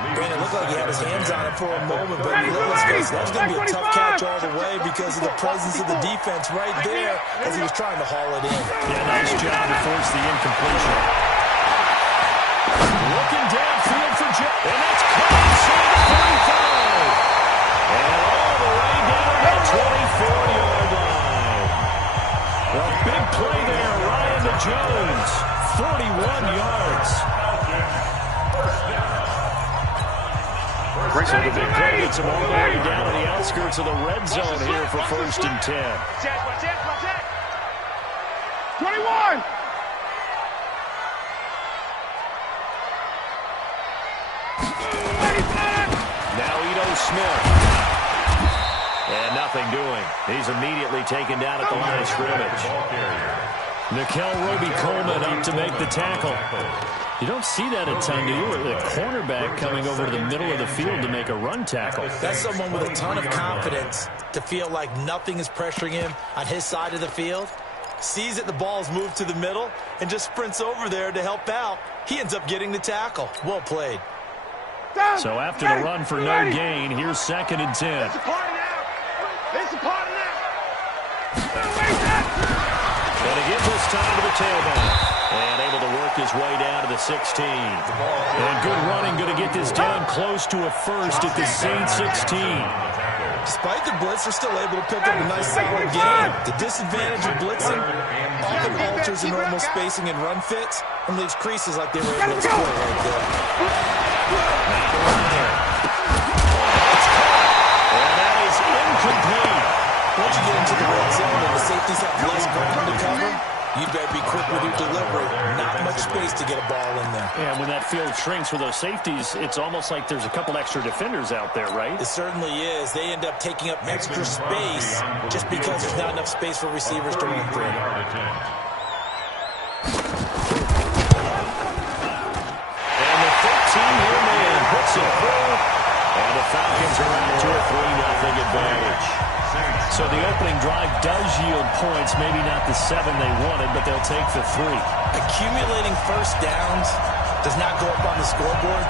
Brandon, it looked like he had his hands on it for a moment, but let's face it, that was going to be a tough catch all the way because of the presence of the defense right there as he was trying to haul it in. Yeah, nice job to force the incompletion. Looking downfield for Joe. And that's caught inside the 35. And all the way down to the 24-yard line. A big play there, Ryan to Jones. 41 yards. So the big play gets him all the way down to the outskirts of the red zone here for first and 10. 21. Now Ito Smith. And nothing doing. He's immediately taken down at the line of scrimmage. Nickel Roby-Coleman up to make the tackle. You don't see that a ton, do you? Or the cornerback coming over to the middle of the field to make a run tackle. That's someone with a ton of confidence to feel like nothing is pressuring him on his side of the field. Sees that the ball's moved to the middle and just sprints over there to help out. He ends up getting the tackle. Well played. So after the run for no gain, here's 2nd and 10. It's a party now. It's a party now. Going to give this time to the tailback. And able to work his way down to the 16. And good running, going to get this down close to a first at the Saints 16. Despite the blitz, they're still able to pick up a nice solid gain. The disadvantage of blitzing often alters the normal spacing and run fits and leaves creases like they were able to exploit right there. And that is incomplete. Once you get into the red zone and the safeties have less ground to cover, you better be quick with your delivery. Not much space to get a ball in there. Yeah, when that field shrinks with those safeties, it's almost like there's a couple extra defenders out there, right? It certainly is. They end up taking up extra space just because there's not enough space for receivers to run through. And the 13-year man puts it through. And the Falcons are out to a 3-0 advantage. So the opening drive does yield points, maybe not the 7 they wanted, but they'll take the 3. Accumulating first downs does not go up on the scoreboard,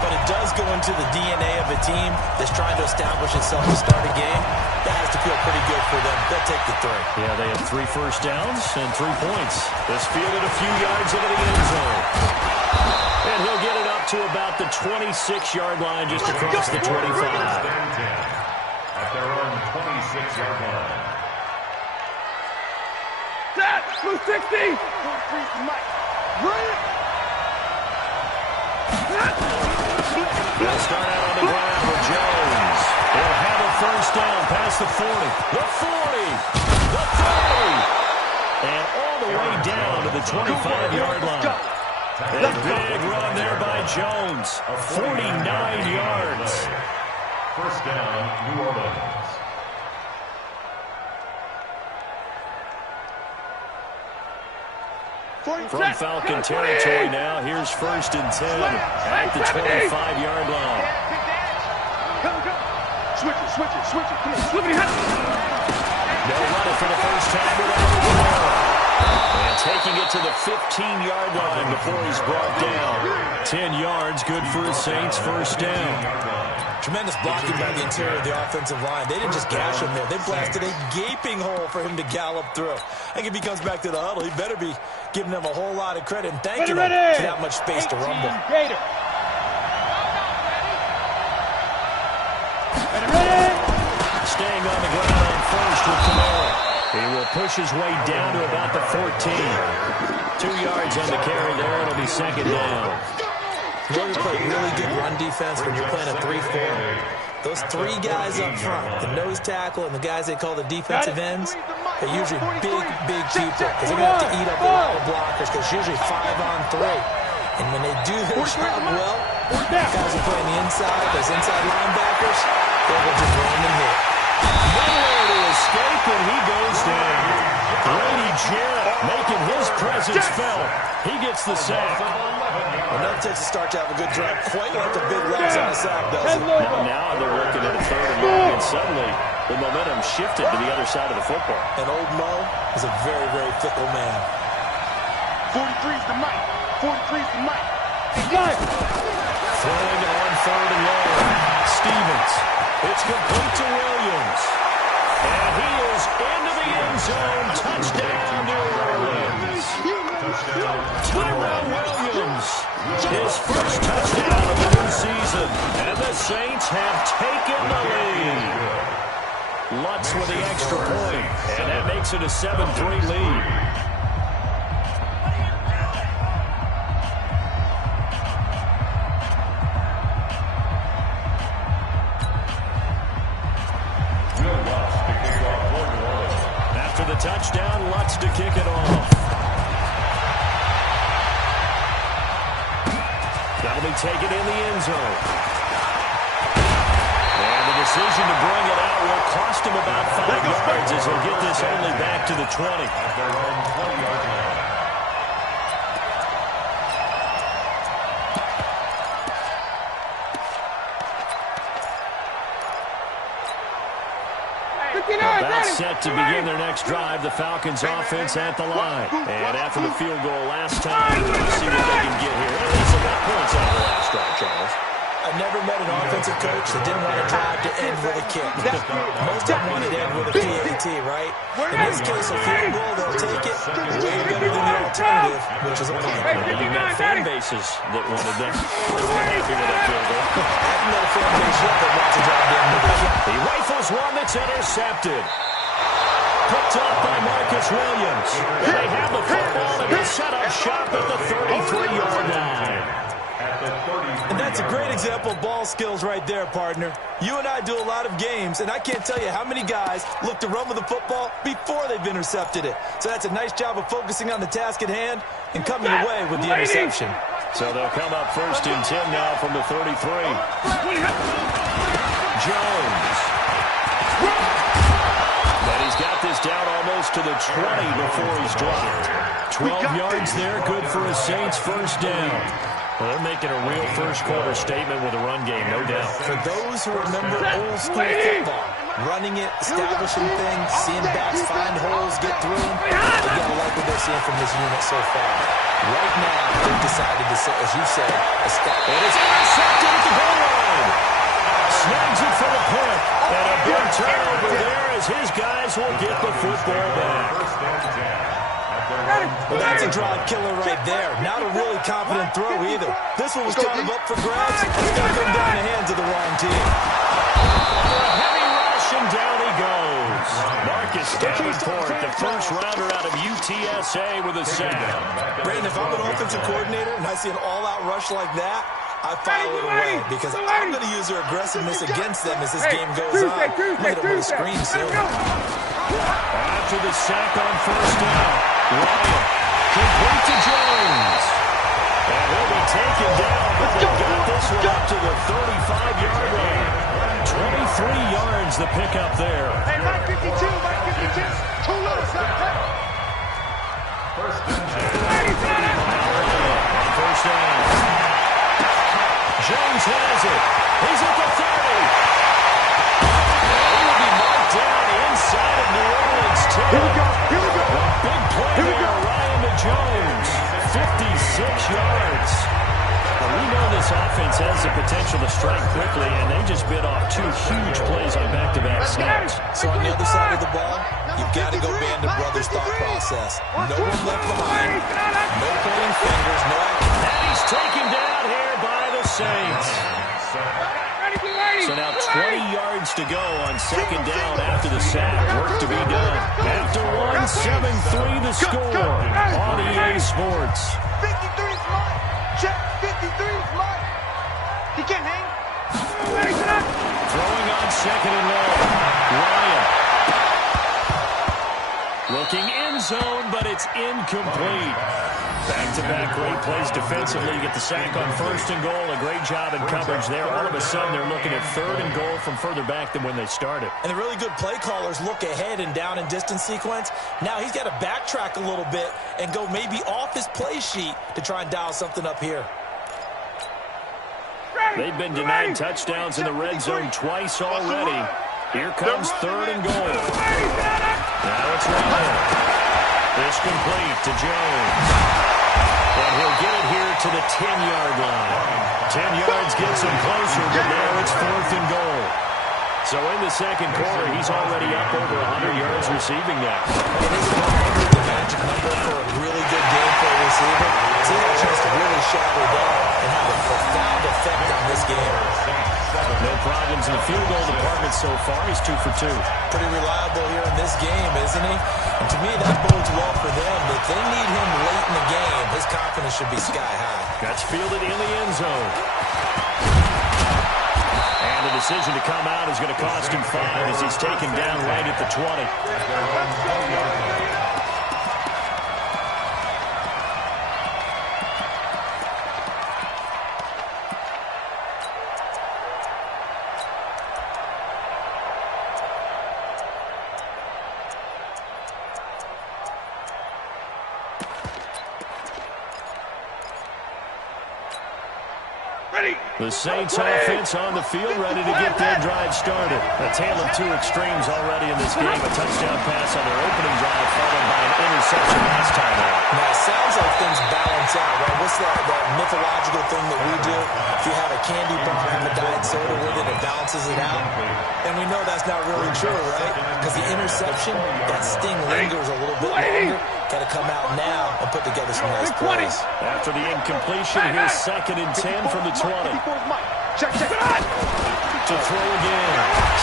but it does go into the DNA of a team that's trying to establish itself to start a game. That has to feel pretty good for them. They'll take the 3. Yeah, they had 3 first downs and 3 points. This fielded a few yards into the end zone. And he'll get it up to about the 26-yard line just across the 25. At their own 26-yard line. Set! Blue 60! Freeze the mic. Run! They'll start out on the ground with Jones. They'll have a first down past the 40. The 40! The 30! And all the way down to the 25-yard line. A big run there by Jones. 49 yards. First down, New Orleans. From Falcon territory now, here's 1st and 10 at the 25-yard line. Switch it. Come on, slip it in. They'll run it for the first time without Romero. And taking it to the 15-yard line before he's brought down. 10 yards, good for the Saints, first down. Tremendous blocking by the interior of the offensive line. They didn't just gash him there. They blasted a gaping hole for him to gallop through. I think if he comes back to the huddle, he better be giving them a whole lot of credit and thanking them for that much space to rumble. Staying on the ground on first with Kamara. He will push his way down to about the 14. 2 yards on the carry there. It'll be 2nd down. You know, you play really good run defense when you're playing a 3-4. Those 3 guys up front, the nose tackle and the guys they call the defensive ends, they're usually big people because they're going to have to eat up a lot of blockers because it's usually 5-on-3. And when they do their job well, guys are playing the inside, those inside linebackers, they're going to just run and hit. Nowhere to escape when he goes down. Grady Jarrett making his presence felt. He gets the sack. Enough takes to start to have a good drive, quite like the big legs on a sack does it. Now they're looking at a 3rd and long, and suddenly the momentum shifted to the other side of the football. And old Mo is a very, very fickle man. 43's the mic. 43's the mic. Throwing on 3rd and long. Stevens. It's complete to Williams. And he is into the end zone. Touchdown, New Orleans. Tyrell Williams. His first touchdown of the new season. And the Saints have taken the lead. Lutz with the extra point. And that makes it a 7-3 lead. The touchdown, Lutz to kick it off. That'll be taken in the end zone. And the decision to bring it out will cost him about 5 yards as he'll get this only back to the 20. At their own 20-yard line. About set to begin their next drive. The Falcons offense at the line. And after the field goal last time, let's see what they can get here. At least they got points out of the last drive, Charles. I've never met an offensive coach that didn't want a drive to end with a kick. Most of them wanted to end with a PAT, right? In this case, a field goal, they'll take it way better than the alternative, which is a punt. You met fan bases that wanted that. They weren't happy with that field goal. I haven't met a fan base yet that wants to drive to end with a kick. He rifles one that's intercepted. Picked up by Marcus Williams. And they have the football and they set up shop at the 33-yard line. And that's a great example of ball skills right there, partner. You and I do a lot of games, and I can't tell you how many guys look to run with the football before they've intercepted it. So that's a nice job of focusing on the task at hand and coming away with the interception. So they'll come up 1st and 10 now from the 33. Jones. But he's got this down almost to the 20 before he's dropped. 12 yards there, good for a Saints first down. Well, they're making a real first-quarter statement with a run game, no doubt. For those who remember old-school football, running it, establishing things, seeing backs find holes, get through them, they got to like what they're seeing from this unit so far. Right now, they've decided to, as you said, establish. It is intercepted at the goal line. Snags it for the punt. And a big turnover there as his guys will get the football back. Well, that's a drive killer right there. Not a really confident throw either. This one was kind of up for grabs. It's going to come down the hands of the wrong team. A heavy rush, and down he goes. Marcus Davenport, the first rounder out of UTSA with a sack. Brandon, if I'm an offensive coordinator and I see an all-out rush like that, I file it away because I'm going to use their aggressiveness against them as this game goes on. I'm going to hit them with a screen soon. After the sack on first down, Ryan complete to Jones. And he'll be taken down, but they got this one up to the 35-yard line. 23 yards the pickup there. Hey, Mike 52, Mike 52. Too low, son. First and 10. First down. Jones has it. He's at the 30. He will be marked down inside of New Orleans, too. Here we go. Here we go. A big play Here we there, go. Ryan to Jones. 56 yards. Well, we know this offense has the potential to strike quickly, and they just bit off 2 huge plays on back-to-back snaps. So on the other side of the ball, you've got to go Band of Brothers thought process. No one left behind. No pointing fingers. No action. And he's taken down here by the Saints. So now 20 yards to go on second down after the sack. Work to be done. After one, 7-3 the score on EA Sports. 53 is mine. Check. 53 is mine. He can't hang. Throwing on second and long. Ryan. Looking end zone, but it's incomplete. Back-to-back great plays defensively. You get the sack on first and goal. A great job in coverage there. All of a sudden, they're looking at third and goal from further back than when they started. And the really good play callers look ahead and down and distance sequence. Now he's got to backtrack a little bit and go maybe off his play sheet to try and dial something up here. They've been denied touchdowns in the red zone twice already. Here comes third and goal. Now it's Ryan. This complete to Jones. And he'll get it here to the 10-yard line. 10 yards gets him closer, but now it's fourth and goal. So in the second quarter, he's already up over 100 yards receiving now. And isn't 100 the magic number for a really good game for a receiver? So he had a chance to really shatter that and have a profound effect on this game. No problems in the field goal department so far. He's 2 for 2. Pretty reliable here in this game, isn't he? And to me, that bodes well for them. If they need him late in the game, his confidence should be sky high. That's fielded in the end zone. And the decision to come out is going to cost him 5 as he's taken down right at the 20. The Saints offense on the field, ready to get their drive started. A tale of two extremes already in this game. A touchdown pass on their opening drive, followed by an interception last time out. Now, it sounds like things balance out, right? What's that mythological thing that we do? If you have a candy bar and a diet soda with it, it balances it out. And we know that's not really true, right? Because the interception, that sting lingers a little bit longer. Got to come out now and put together some nice plays. After the incompletion, here's 2nd and 10 from the 20. Check. To throw again.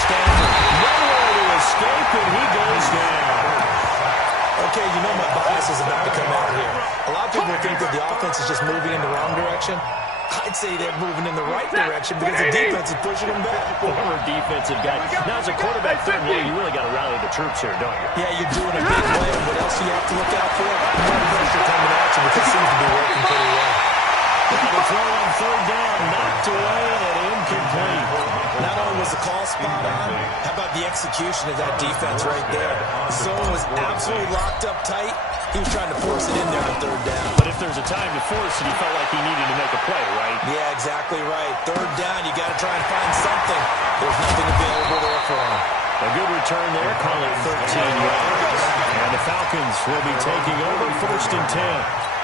Stafford, nowhere to escape, and he goes down. Okay, you know my bias is about to come out here. A lot of people think that the offense is just moving in the wrong direction. I'd say they're moving in the right direction because the defense is pushing them back. Former defensive guy. Now, as a quarterback third year, you really got to rally the troops here, don't you? Yeah, you're doing a big play. What else do you have to look out for? More pressure coming at you, which it seems to be working pretty well. The throw on 3rd down, knocked away and incomplete. Not only was the call spot on, how about the execution of that defense right there? The zone was absolutely locked up tight. He was trying to force it in there on 3rd down. But if there's a time to force it, he felt like he needed to make a play, right? Yeah, exactly right. 3rd down, you got to try and find something. There's nothing available there for him. A good return there, call it 13 yards. And the Falcons will be taking over 1st and 10.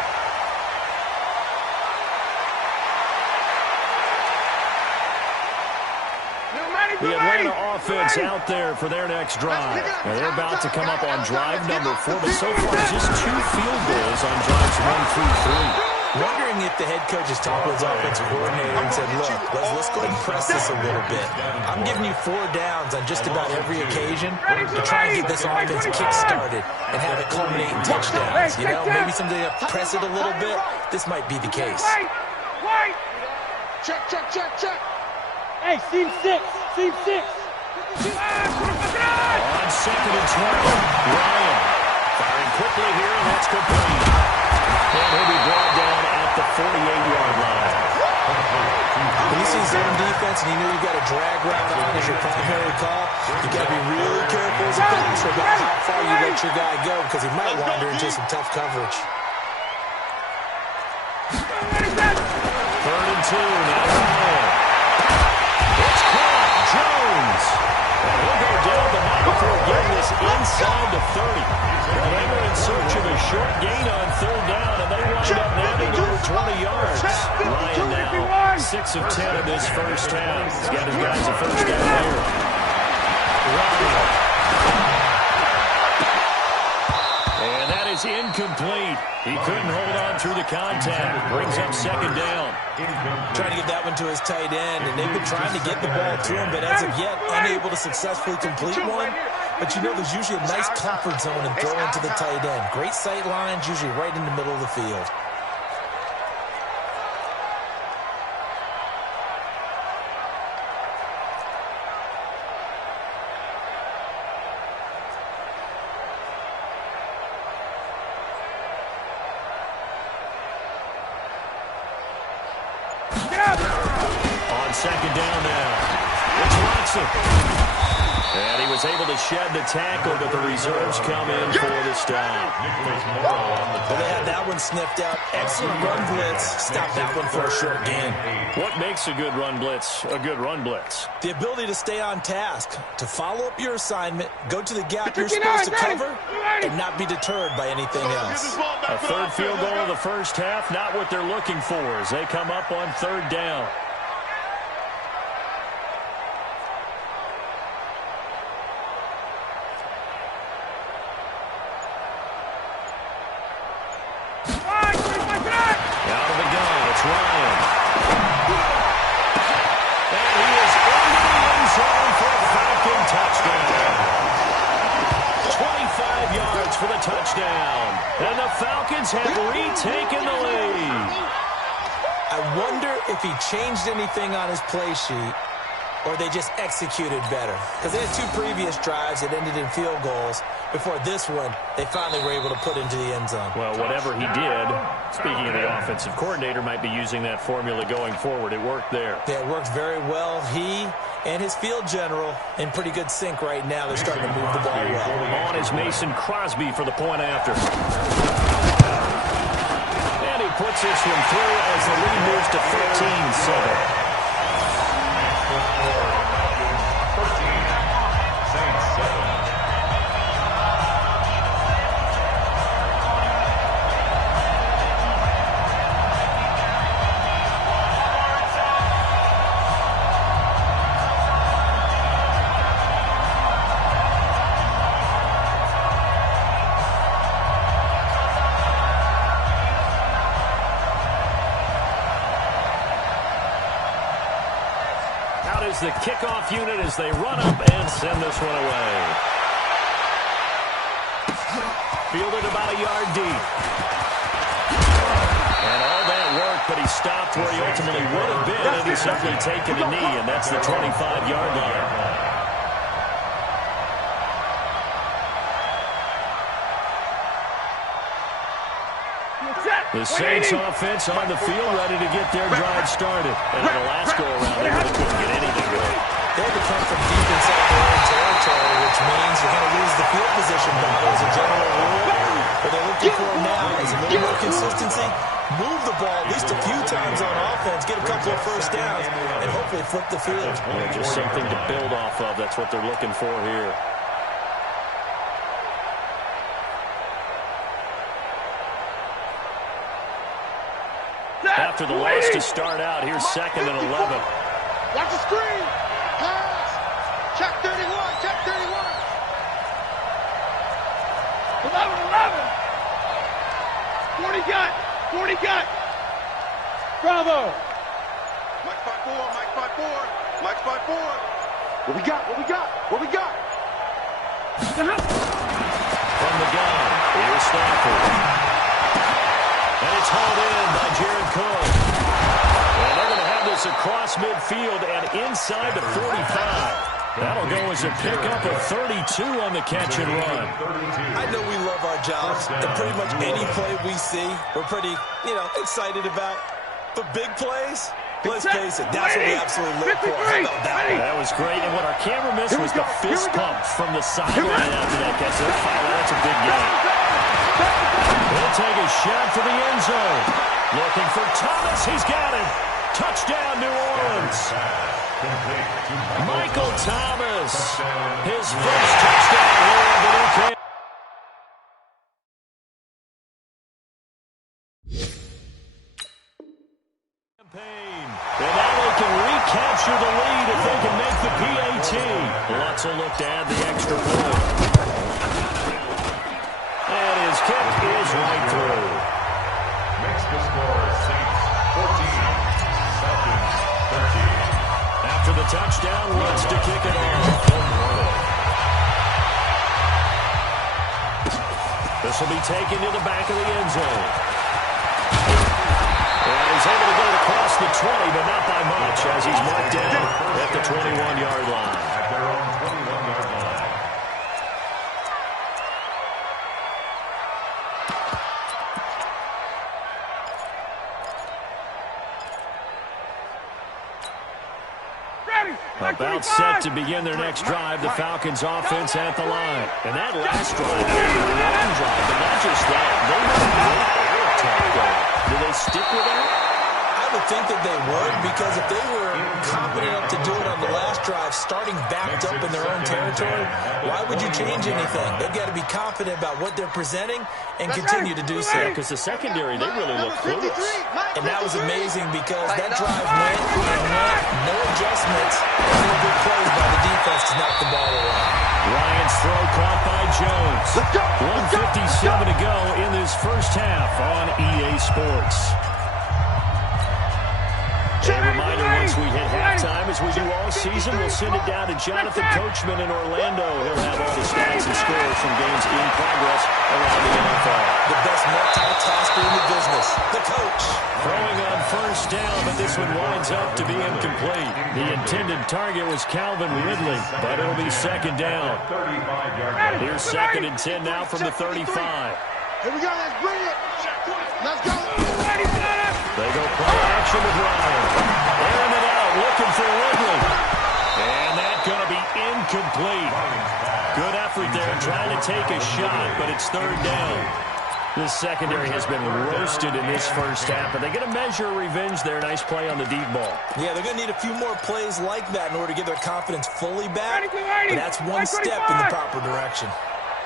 The Atlanta offense out there for their next drive. Now they're about to come up on drive number 4, but so far just 2 field goals on drives 1 through 3. Wondering if the head coach has talked with his offensive coordinator and said, look, let's go ahead and press this a little bit. I'm giving you 4 downs on just about every occasion to try and get this offense kick-started and have it culminate in touchdowns. You know, maybe someday press it a little bit. This might be the case. Check. Hey, seam 6. On 2nd and 20, Ryan firing quickly here, and that's complete. And he'll be brought down at the 48-yard line. When you see zone defense and you know you've got a drag route on as your primary call, you've got to be really careful as a passer about how far you let your guy go because he might wander into some tough coverage. 3rd and 2, now Ryan. It's caught. Jones. And he'll go down the middle for getting this inside the 30. And they were in search of a short gain on 3rd down, and they wind up nabbing over 20 yards. Ryan now 6 of 10 in this first half. He's got his guys a first down here. Ryan. And that is incomplete. He couldn't hold on through the contact. Brings up 2nd down. Trying to get that one to his tight end, and they've been trying to get the ball to him, but as of yet, unable to successfully complete one. But you know there's usually a nice comfort zone and throw into the tight end. Great sight lines, usually right in the middle of the field. On 2nd down now. It's Watson. And he was able to shed the tackle, but the reserves come in for the stop. Well, they had that one sniffed out. Excellent run blitz. Stop that one for a short gain. What makes a good run blitz a good run blitz? The ability to stay on task, to follow up your assignment, go to the gap you're supposed to cover, and not be deterred by anything else. A 3rd field goal of the first half, not what they're looking for as they come up on 3rd down. Out of the gun, it's Ryan. And he is into the end zone for a Falcon touchdown. 25 yards for the touchdown. And the Falcons have retaken the lead. I wonder if he changed anything on his play sheet or they just executed better. Because they had 2 previous drives that ended in field goals. Before this one, they finally were able to put into the end zone. Well, whatever he did, speaking of the offensive coordinator, might be using that formula going forward. It worked there. Yeah, it worked very well. He and his field general in pretty good sync right now. They're starting to move the ball well. On is Mason Crosby for the point after. And he puts this one through as the lead moves to 13-7. the kickoff unit as they run up and send this one away. Fielded about a yard deep. And all that work, but he stopped where he ultimately would have been, and he's simply taken a knee, and that's the 25-yard line. The Saints offense on the field, ready to get their drive started. And in the last go-around, they really couldn't get anything going. They had to come from deep inside their own territory, which means you're going to lose the field position battle as a general rule. But they're looking for now is a little more consistency. Move the ball at least a few times on offense, get a couple of first downs, and hopefully flip the field. Yeah, just something to build off of. That's what they're looking for here. After the loss to start out, here's 2nd and 11. Watch the screen. Pass. Check 31. Check 31. 11. 40 gut. 40 gut. Bravo. Mike's by 4. Mike's by 4. Mike's by 4. What we got? What we got? What we got? From the gun, here's Stafford. And it's hauled in by Jared Cook. And they're going to have this across midfield and inside the 45. That'll go as a pickup of 32 on the catch and run. I know we love our jobs, and pretty much any play we see, we're pretty, excited about. But big plays, let's face it, that's what we absolutely live for. How about that one? That was great. And what our camera missed was the fist pump from the sideline after that catch. That's a big game. He'll take a shot for the end zone. Looking for Thomas. He's got it. Touchdown, New Orleans. Michael Thomas. His first touchdown here of the new campaign. And now they can recapture the lead if they can make the PAT. Lutz will look to add the extra point. And his kick is right through. Makes the score Saints 14, Falcons 13. After the touchdown, Lutz to kick it off. This will be taken to the back of the end zone. And he's able to get it across the 20, but not by much, as he's marked down at the 21-yard line. At their own 21-yard line. About set to begin their next drive, the Falcons offense at the line. And that last drive, they were a long drive, but not just that. They were a air attack going. Do they stick with that? I would think that they would, because if they were confident enough to do it on the last drive, starting backed up in their own territory, why would you change anything? They've got to be confident about what they're presenting and continue to do so. Because the secondary, they really look clueless. And that was amazing because that drive went and went, no adjustments, and no good plays by the defense to knock the ball away. Ryan's throw caught by Jones. 1:57 to go in this first half on EA Sports. A reminder, once we hit halftime, as we do all season, we'll send it down to Jonathan Coachman in Orlando. He'll have all the stats and scores from games in progress around the NFL. The best multitasker in the business, the coach. Throwing on first down, but this one winds up to be incomplete. The intended target was Calvin Ridley, but it'll be second down. Here's 2nd and 10 now from the 35. Here we go. Let's bring it. Let's go. They go play action with Ryan. Airing it out, looking for Ridley. And that's going to be incomplete. Good effort there, trying to take a shot, but it's third down. This secondary has been roasted in this first half, but they're going to measure revenge there. Nice play on the deep ball. Yeah, they're going to need a few more plays like that in order to get their confidence fully back. But that's one step in the proper direction.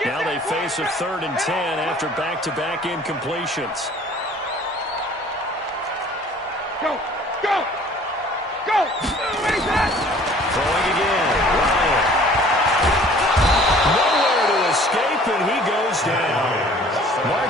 Now they face a 3rd and 10 after back-to-back incompletions. Go! Go! Go! Throwing again. Ryan. Nowhere to escape, and he goes down.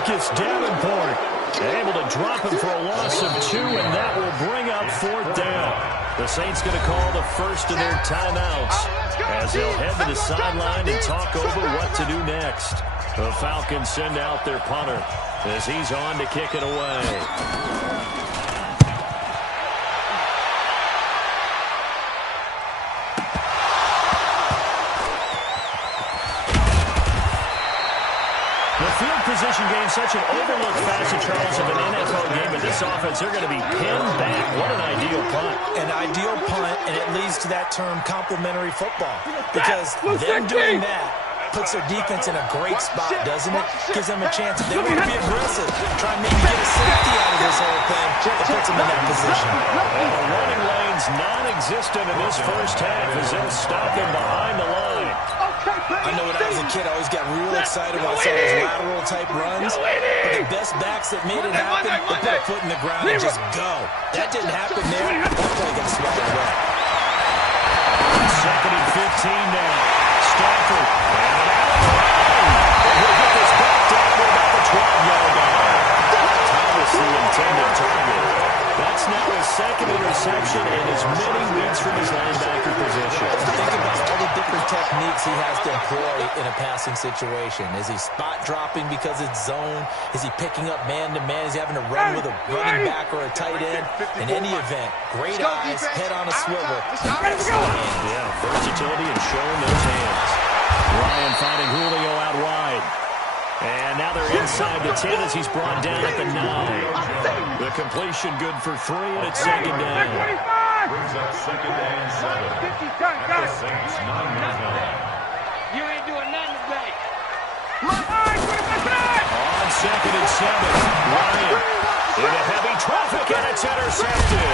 Marcus Davenport able to drop him for a loss of 2, and that will bring up 4th down. The Saints going to call the first of their timeouts as they'll head to the sideline and talk over what to do next. The Falcons send out their punter as he's on to kick it away. Field position game, such an overlooked facet, Charles, of an NFL game, but this offense, they're going to be pinned back. What an ideal punt. An ideal punt, and it leads to that term complementary football, because them doing that puts their defense in a great spot, doesn't it? Gives them a chance. If they want to be aggressive, try and maybe get a safety out of this whole thing, it puts them in that position. And the running lane's non-existent in this first half as they'll stop him behind the line. I know when I was a kid, I always got real excited when I saw those lateral-type runs. But the best backs that made it happen, they put a foot in the ground and just go. That didn't happen there. That play got swallowed away. 2nd and 15 now. Stafford. He'll get this back down to about the 12-yard line. Thomas, the intended target. That's now his 2nd interception in as many weeks from his linebacker position. Think about all the different techniques he has to employ in a passing situation. Is he spot dropping because it's zone? Is he picking up man-to-man? Is he having to run with a running back or a tight end? In any event, great eyes, head on a swivel. Yeah, versatility and showing those hands. Ryan finding Julio out wide. And now they're inside the 10 as he's brought down at the 9. The completion good for 3, and it's 2nd down. Brings up 2nd and 7. At the Saints 9-yard line. You ain't doing nothing today. On 2nd and 7, Ryan into heavy traffic, and it's intercepted.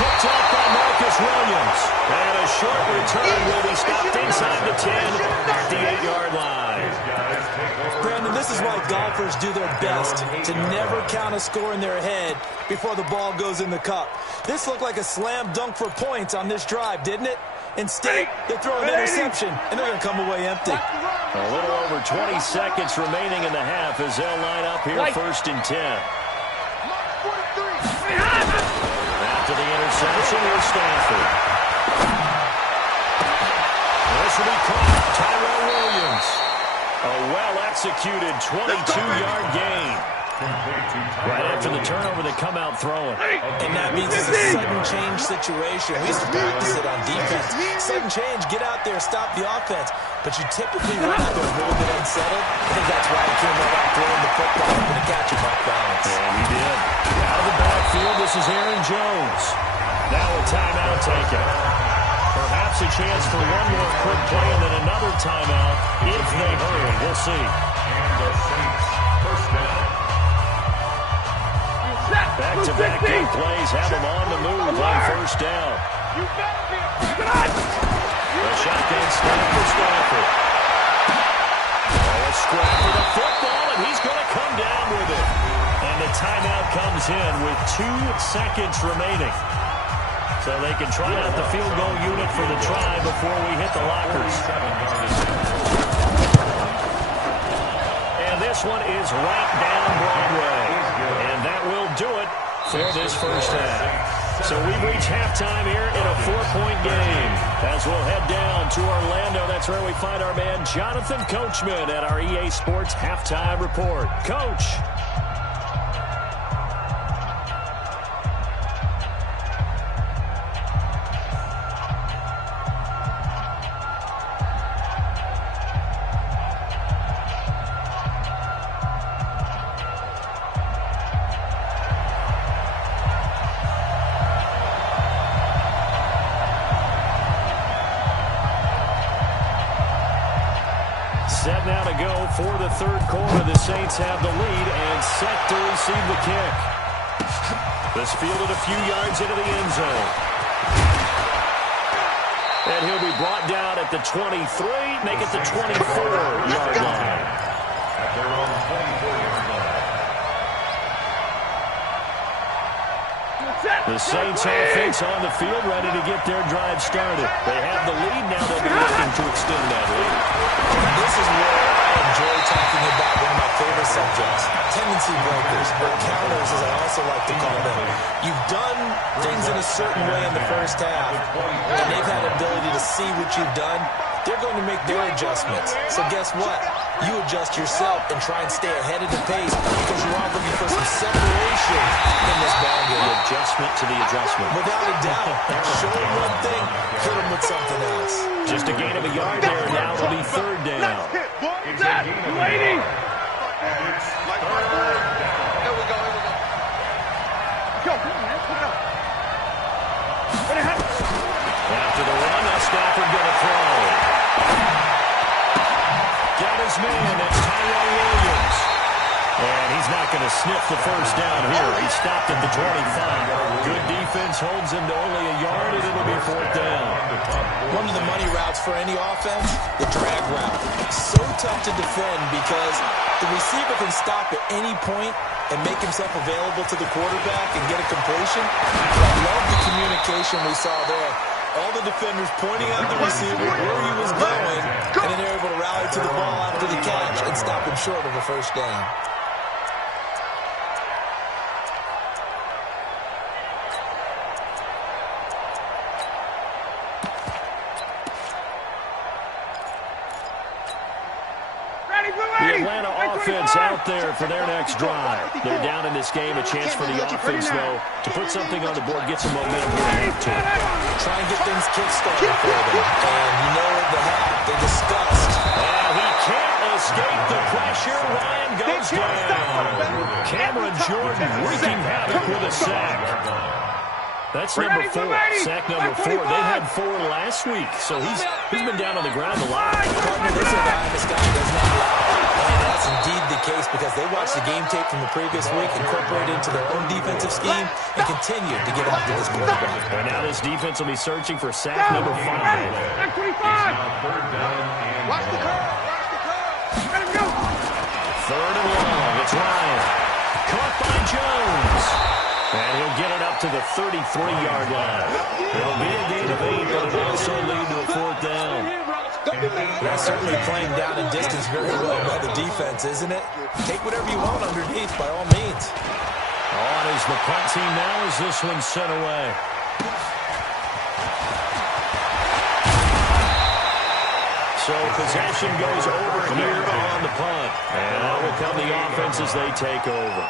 Picked up by Marcus Williams. And a short return will be stopped inside the 10 at the 8-yard line. Brandon, this is why golfers do their best to never count a score in their head before the ball goes in the cup. This looked like a slam dunk for points on this drive, didn't it? Instead, they throw an interception, and they're going to come away empty. A little over 20 seconds remaining in the half as they'll line up here 1st and 10. After the interception, here's Stafford. This will be caught. Tyrell Williams. A well-executed 22-yard gain. Right after the turnover, they come out throwing. And that means it's a sudden change situation. We used to practice it on defense. Sudden change, get out there, stop the offense. But you typically run out there a little bit unsettled. I think that's why he came right out throwing the football and to catch him off balance. And he did. Out of the backfield, this is Aaron Jones. Now a timeout taken. Perhaps a chance for one more quick play and then another timeout if they hurry. We'll see. And the Saints, 1st down. Back-to-back big plays have him on the move on 1st down. The shotgun snap for Stafford. A scrap for the football, and he's going to come down with it. And the timeout comes in with 2 seconds remaining. So they can try out the field goal unit for the try before we hit the lockers. And this one is right down Broadway. And that will do it for this first half. So we've reached halftime here in a 4-point game. As we'll head down to Orlando, that's where we find our man Jonathan Coachman at our EA Sports Halftime Report. Coach. Set now to go for the 3rd quarter. The Saints have the lead and set to receive the kick. This fielded a few yards into the end zone. And he'll be brought down at the 23, make it the 24-yard line. At their own 24-yard line. The Saints offense on the field, ready to get their drive started. They have the lead, now they'll be looking to extend that lead. This is where I enjoy talking about one of my favorite subjects, legacy breakers, or counters as I also like to call them. You've done things in a certain way in the first half, and they've had the ability to see what you've done. They're going to make their adjustments. So guess what? You adjust yourself and try and stay ahead of the pace because you're all looking for some separation in this ballgame. The adjustment to the adjustment. Without a doubt. Show them one thing, hit them with something else. Just a gain of a yard there. Now it'll be third down. Waiting. Here we go. Go. Put it up. After the run, now Stafford going to throw. Got his man. That's Tyrell Williams. And he's not going to sniff the first down here. He stopped at the 25. Good defense holds him to only a yard, and it'll be fourth down. One of the money routes for any offense, the drag route. So tough to defend because the receiver can stop at any point and make himself available to the quarterback and get a completion. But I love the communication we saw there. All the defenders pointing at the receiver where he was going, and then they're able to rally to the ball after the catch and stop him short of a first down. The Atlanta offense out there for their next drive. They're down in this game. A chance for the offense, though, to put something on the board, get some momentum here at halftime. Try and get things kick-started for them. And you know the half they discussed. He can't escape the pressure. Ryan goes down. Cameron Jordan wreaking havoc with a sack. That's number 4. Sack number 4. They had 4 last week, so he's been down on the ground a lot. Partner, this is a guy this guy does not allow. And that's indeed the case because they watched the game tape from the previous week, incorporated into their own defensive scheme, and continued to get after this quarterback. And now this defense will be searching for sack number 5. Third down and Watch the curve. Let him go. Third and long. It's Ryan. Caught by Jones. And he'll get it up to the 33-yard line. It'll be a gain of 8, but it'll also lead to a fourth down. That's certainly playing down in distance very well by the defense, isn't it? Take whatever you want underneath, by all means. On is the punt team now as this one's sent away. So possession goes over here on the punt. And out will come the offense as they take over.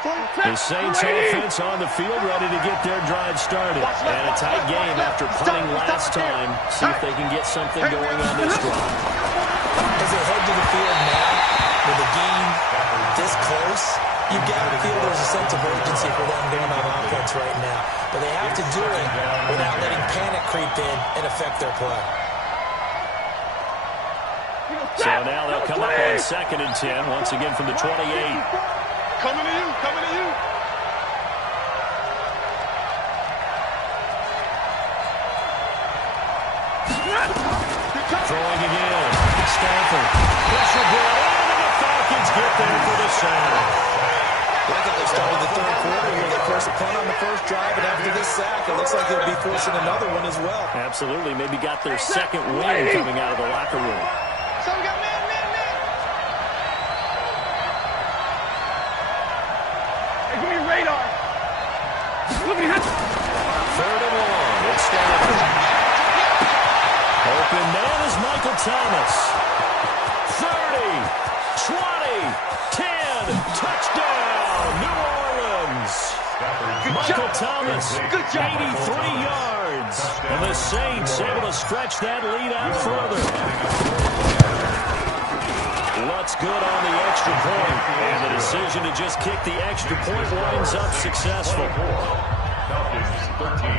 The Saints offense on the field ready to get their drive started. And a tight game after punting last time. See if they can get something going on this drive. As they head to the field now, with the game this close, you've got to feel there's a sense of urgency for them going on offense right now. But they have to do it without letting panic creep in and affect their play. So now they'll come up on 2nd and 10, once again from the 28. Coming to you. Throwing again. Stafford. Pressure brought in, and the Falcons get there for the sack. Like how they started the third quarter here. They forced a punt on the first drive, and after this sack, it looks like they'll be forcing another one as well. Absolutely. Maybe got their second win coming out of the locker room. So we got man. Hey, give me your radar. Look at him. Third and long. It's Stafford. Open man is Michael Thomas. 30, 20, 10, touchdown, New Orleans. Michael Thomas, 83 yards. And the Saints able to stretch that lead out further. Lutz good on the extra point. And the decision to just kick the extra point winds up successful. Falcons 13.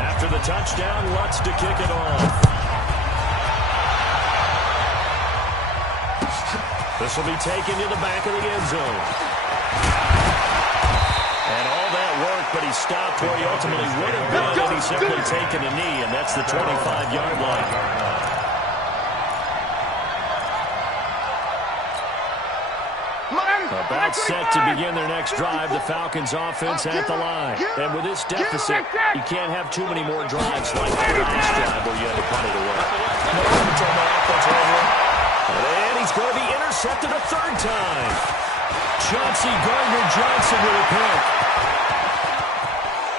After the touchdown, Lutz to kick it off. This will be taken to the back of the end zone. And all that work, but he stopped where he ultimately would have been, and he's simply taken a knee, and that's the 25-yard line. A About set to begin their next drive, the Falcons offense at the line. And with this deficit, you can't have too many more drives like the last drive where you had to punt it away. And he's going to be intercepted a third time. Chauncey Gardner-Johnson with a pick.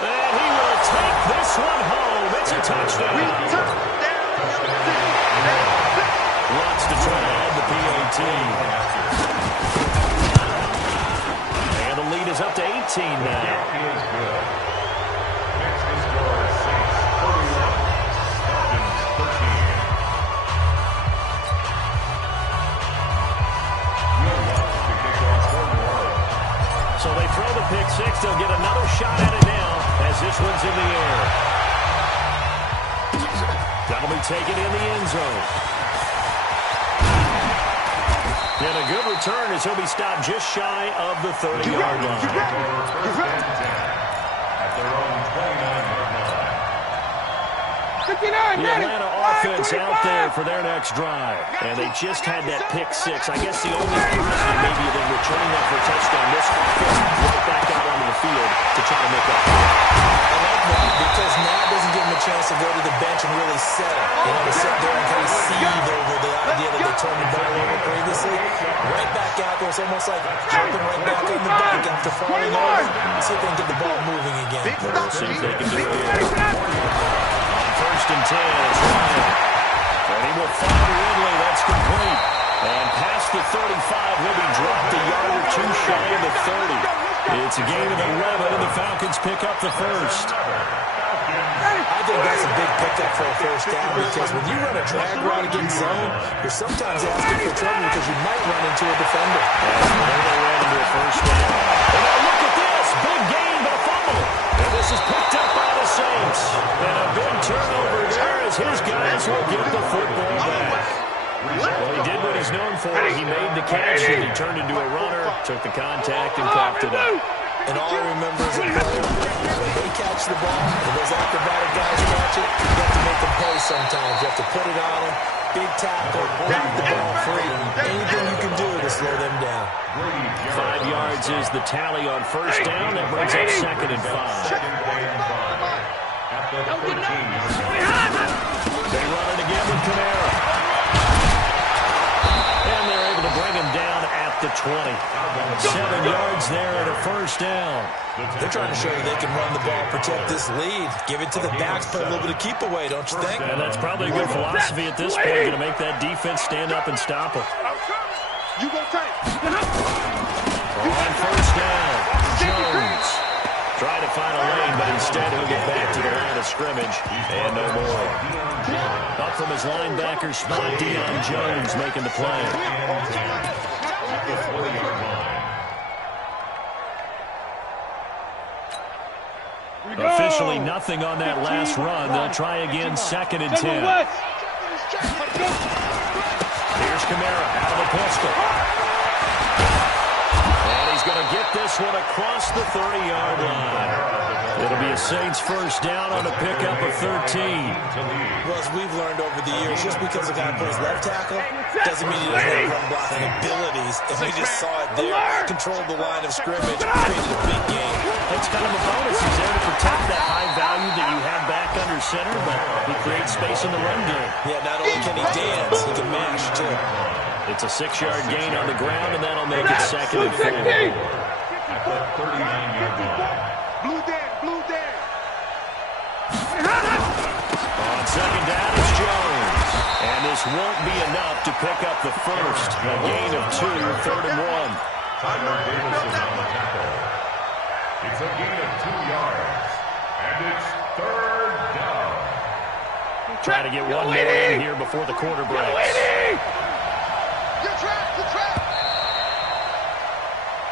And he will take this one home. It's a touchdown. Wants to try to add the PAT. And the lead is up to 18 now. So they throw the pick six. They'll get another shot at it now as this one's in the air. That'll be taken in the end zone. And a good return as he'll be stopped just shy of the 30-yard line. At their own 29-yard line. The Atlanta offense out there for their next drive. And they just had that pick six. I guess the only person maybe then returning that for a touchdown, this offense right back out onto the field to try to make up. I like that because now it doesn't give them a chance to go to the bench and really settle. You know, to sit there and kind of seethe over the idea that they turned the ball over previously. Right back out there. It's almost like jumping right back on the back after falling over. See if they can get the ball moving again. We'll see if they can do it here. First and 10, it's Ryan. And he will find Ridley. That's complete. And past the 35, will be dropped a yard or two shy of the 30. It's a gain of 11, and the Falcons pick up the first. I think that's a big pickup for a first down because when you run a drag route against zone, you're sometimes asking for trouble because you might run into a defender. And they ran into a first down. And now look at this. Big gain, but a fumble. And this is picked up by the Saints. And a big turnover there as his guys will get the football back. Well, he did what he's known for. He made the catch, and he turned into a runner, took the contact, and coughed it up. And all I remember as a player, when they catch the ball, and those acrobatic guys catch it, you have to make them pay sometimes. You have to put it on them, big tackle, knock the ball free. Anything you can do to slow them down. 5 yards is the tally on first down. That brings up second and 5. At the 13-yard line. They run it again with Kamara. And they're able to bring him down at the 20. 7 yards there and a first down. They're trying to show you they can run the ball, protect this lead, give it to the backs, put a little bit of keep away, don't you think? And that's probably a good philosophy at this point, going to make that defense stand up and stop him. You go take. On first down, Jones tried to find a lane, but instead he'll get back to the line of scrimmage, and no more. Up from his linebacker spot, Deion Jones making the play. Officially nothing on that last run. They'll try again, second and 10. Here's Kamara out of the pistol. And he's going to get this one across the 30-yard line. It'll be a Saints first down on a pickup of 13. Well, as we've learned over the years, just because a guy plays left tackle doesn't mean he doesn't have run blocking abilities. And we just saw it there. Controlled the line of scrimmage, created a big game. It's kind of a bonus. He's there to protect that high value that you have back under center, but he creates space in the run game. Yeah, not only can he dance, he can mash, too. It's a 6-yard gain on the ground, and that'll make it second and 4. At the 39-yard line. Blue Dan. On second down, it's Jones. And this won't be enough to pick up the first. A gain of 2, third and 1. Tyler Davis is on the tackle. It's a gain of 2 yards. And it's third down. Trying to get one more in here before the quarter breaks. You're trapped.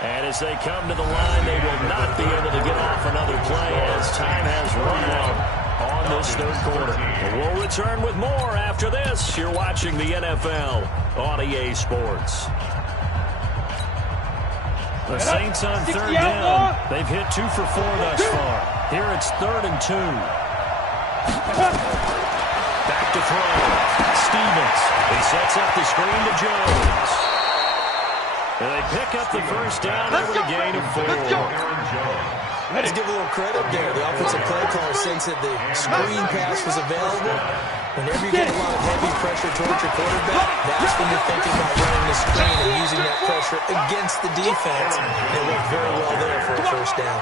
And as they come to the line, they will not be able to get off another play as time has run out on this third quarter. And we'll return with more after this. You're watching the NFL on EA Sports. The Saints on third down. They've hit 2 for 4 thus far. Here it's third and 2. Back to throw. Stevens. He sets up the screen to Jones. And they pick up the first down over the gain of 4. Let's give a little credit there. The offensive play caller sense that the screen pass was available. Whenever you get a lot of heavy pressure towards your quarterback, that's when you're thinking about running the screen and using that pressure against the defense. It worked very well there for a first down.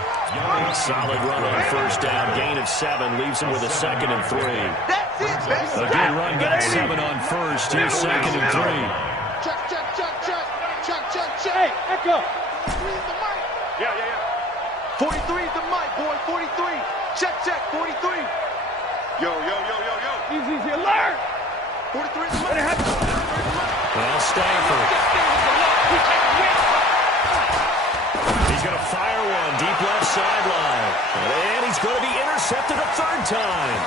Solid run on first down. Gain of 7 leaves him with a 2nd and 3. A good run got 7 on first. Here's 2nd and 3. Check, check, check, check. Check, check, check. Hey, Echo. 43's the mic. Yeah. 43's the mic, boy. 43. Check, check. 43. Yo. Easy, learn. 43's the mic. Well, Stafford. He's going to fire one deep left sideline. And he's going to be intercepted a 3rd time.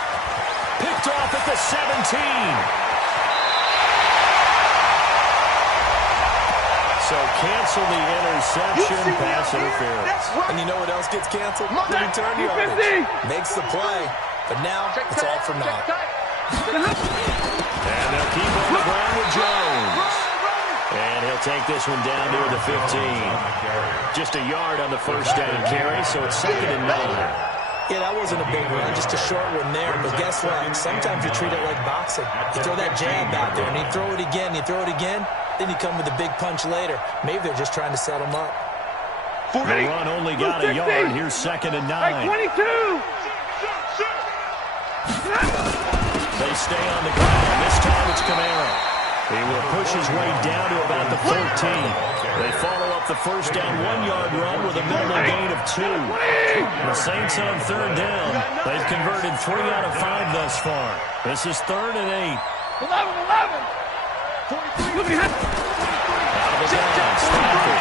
Picked off at the 17. So cancel the interception, pass interference. And you know what else gets canceled? The return yardage. Makes the play, but now it's all for naught. And they'll keep on the ground with Jones. And he'll take this one down near the 15. Just a yard on the first down carry, so it's 2nd and 9. Yeah, that wasn't a big run, just a short one there. But guess what? Sometimes you treat it like boxing. You throw that jab out there, and you throw it again, then you come with a big punch later. Maybe they're just trying to set him up. The run only got a yard. Here's 2nd and 9. Hey, 22. They stay on the ground. This time it's Kamara. He will push his way down to about the 14. They follow up the first down 1-yard run with a minimal gain of 2. The Saints on 3rd down. They've converted 3 out of 5 thus far. This is 3rd and 8. 11. 43. Out of the gun, Stafford.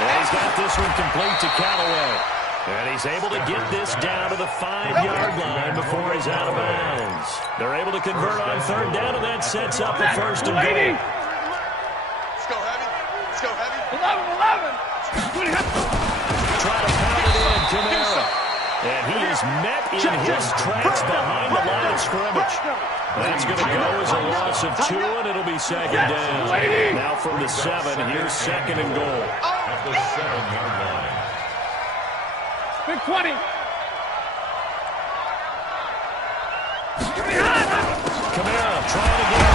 And he's got this one complete to Callaway. And he's able to get this down to the 5-yard line before he's out of bounds. They're able to convert on 3rd down, and that sets up a 1st and goal. Let's go heavy. 11. Try to pound it in, Kamara. And he is met in his tracks behind the line of scrimmage. That's going to go as a loss of 2, and it'll be 2nd down. Now from the 7, here's 2nd and goal. At the 7-yard line. Big 20. Kamara trying again.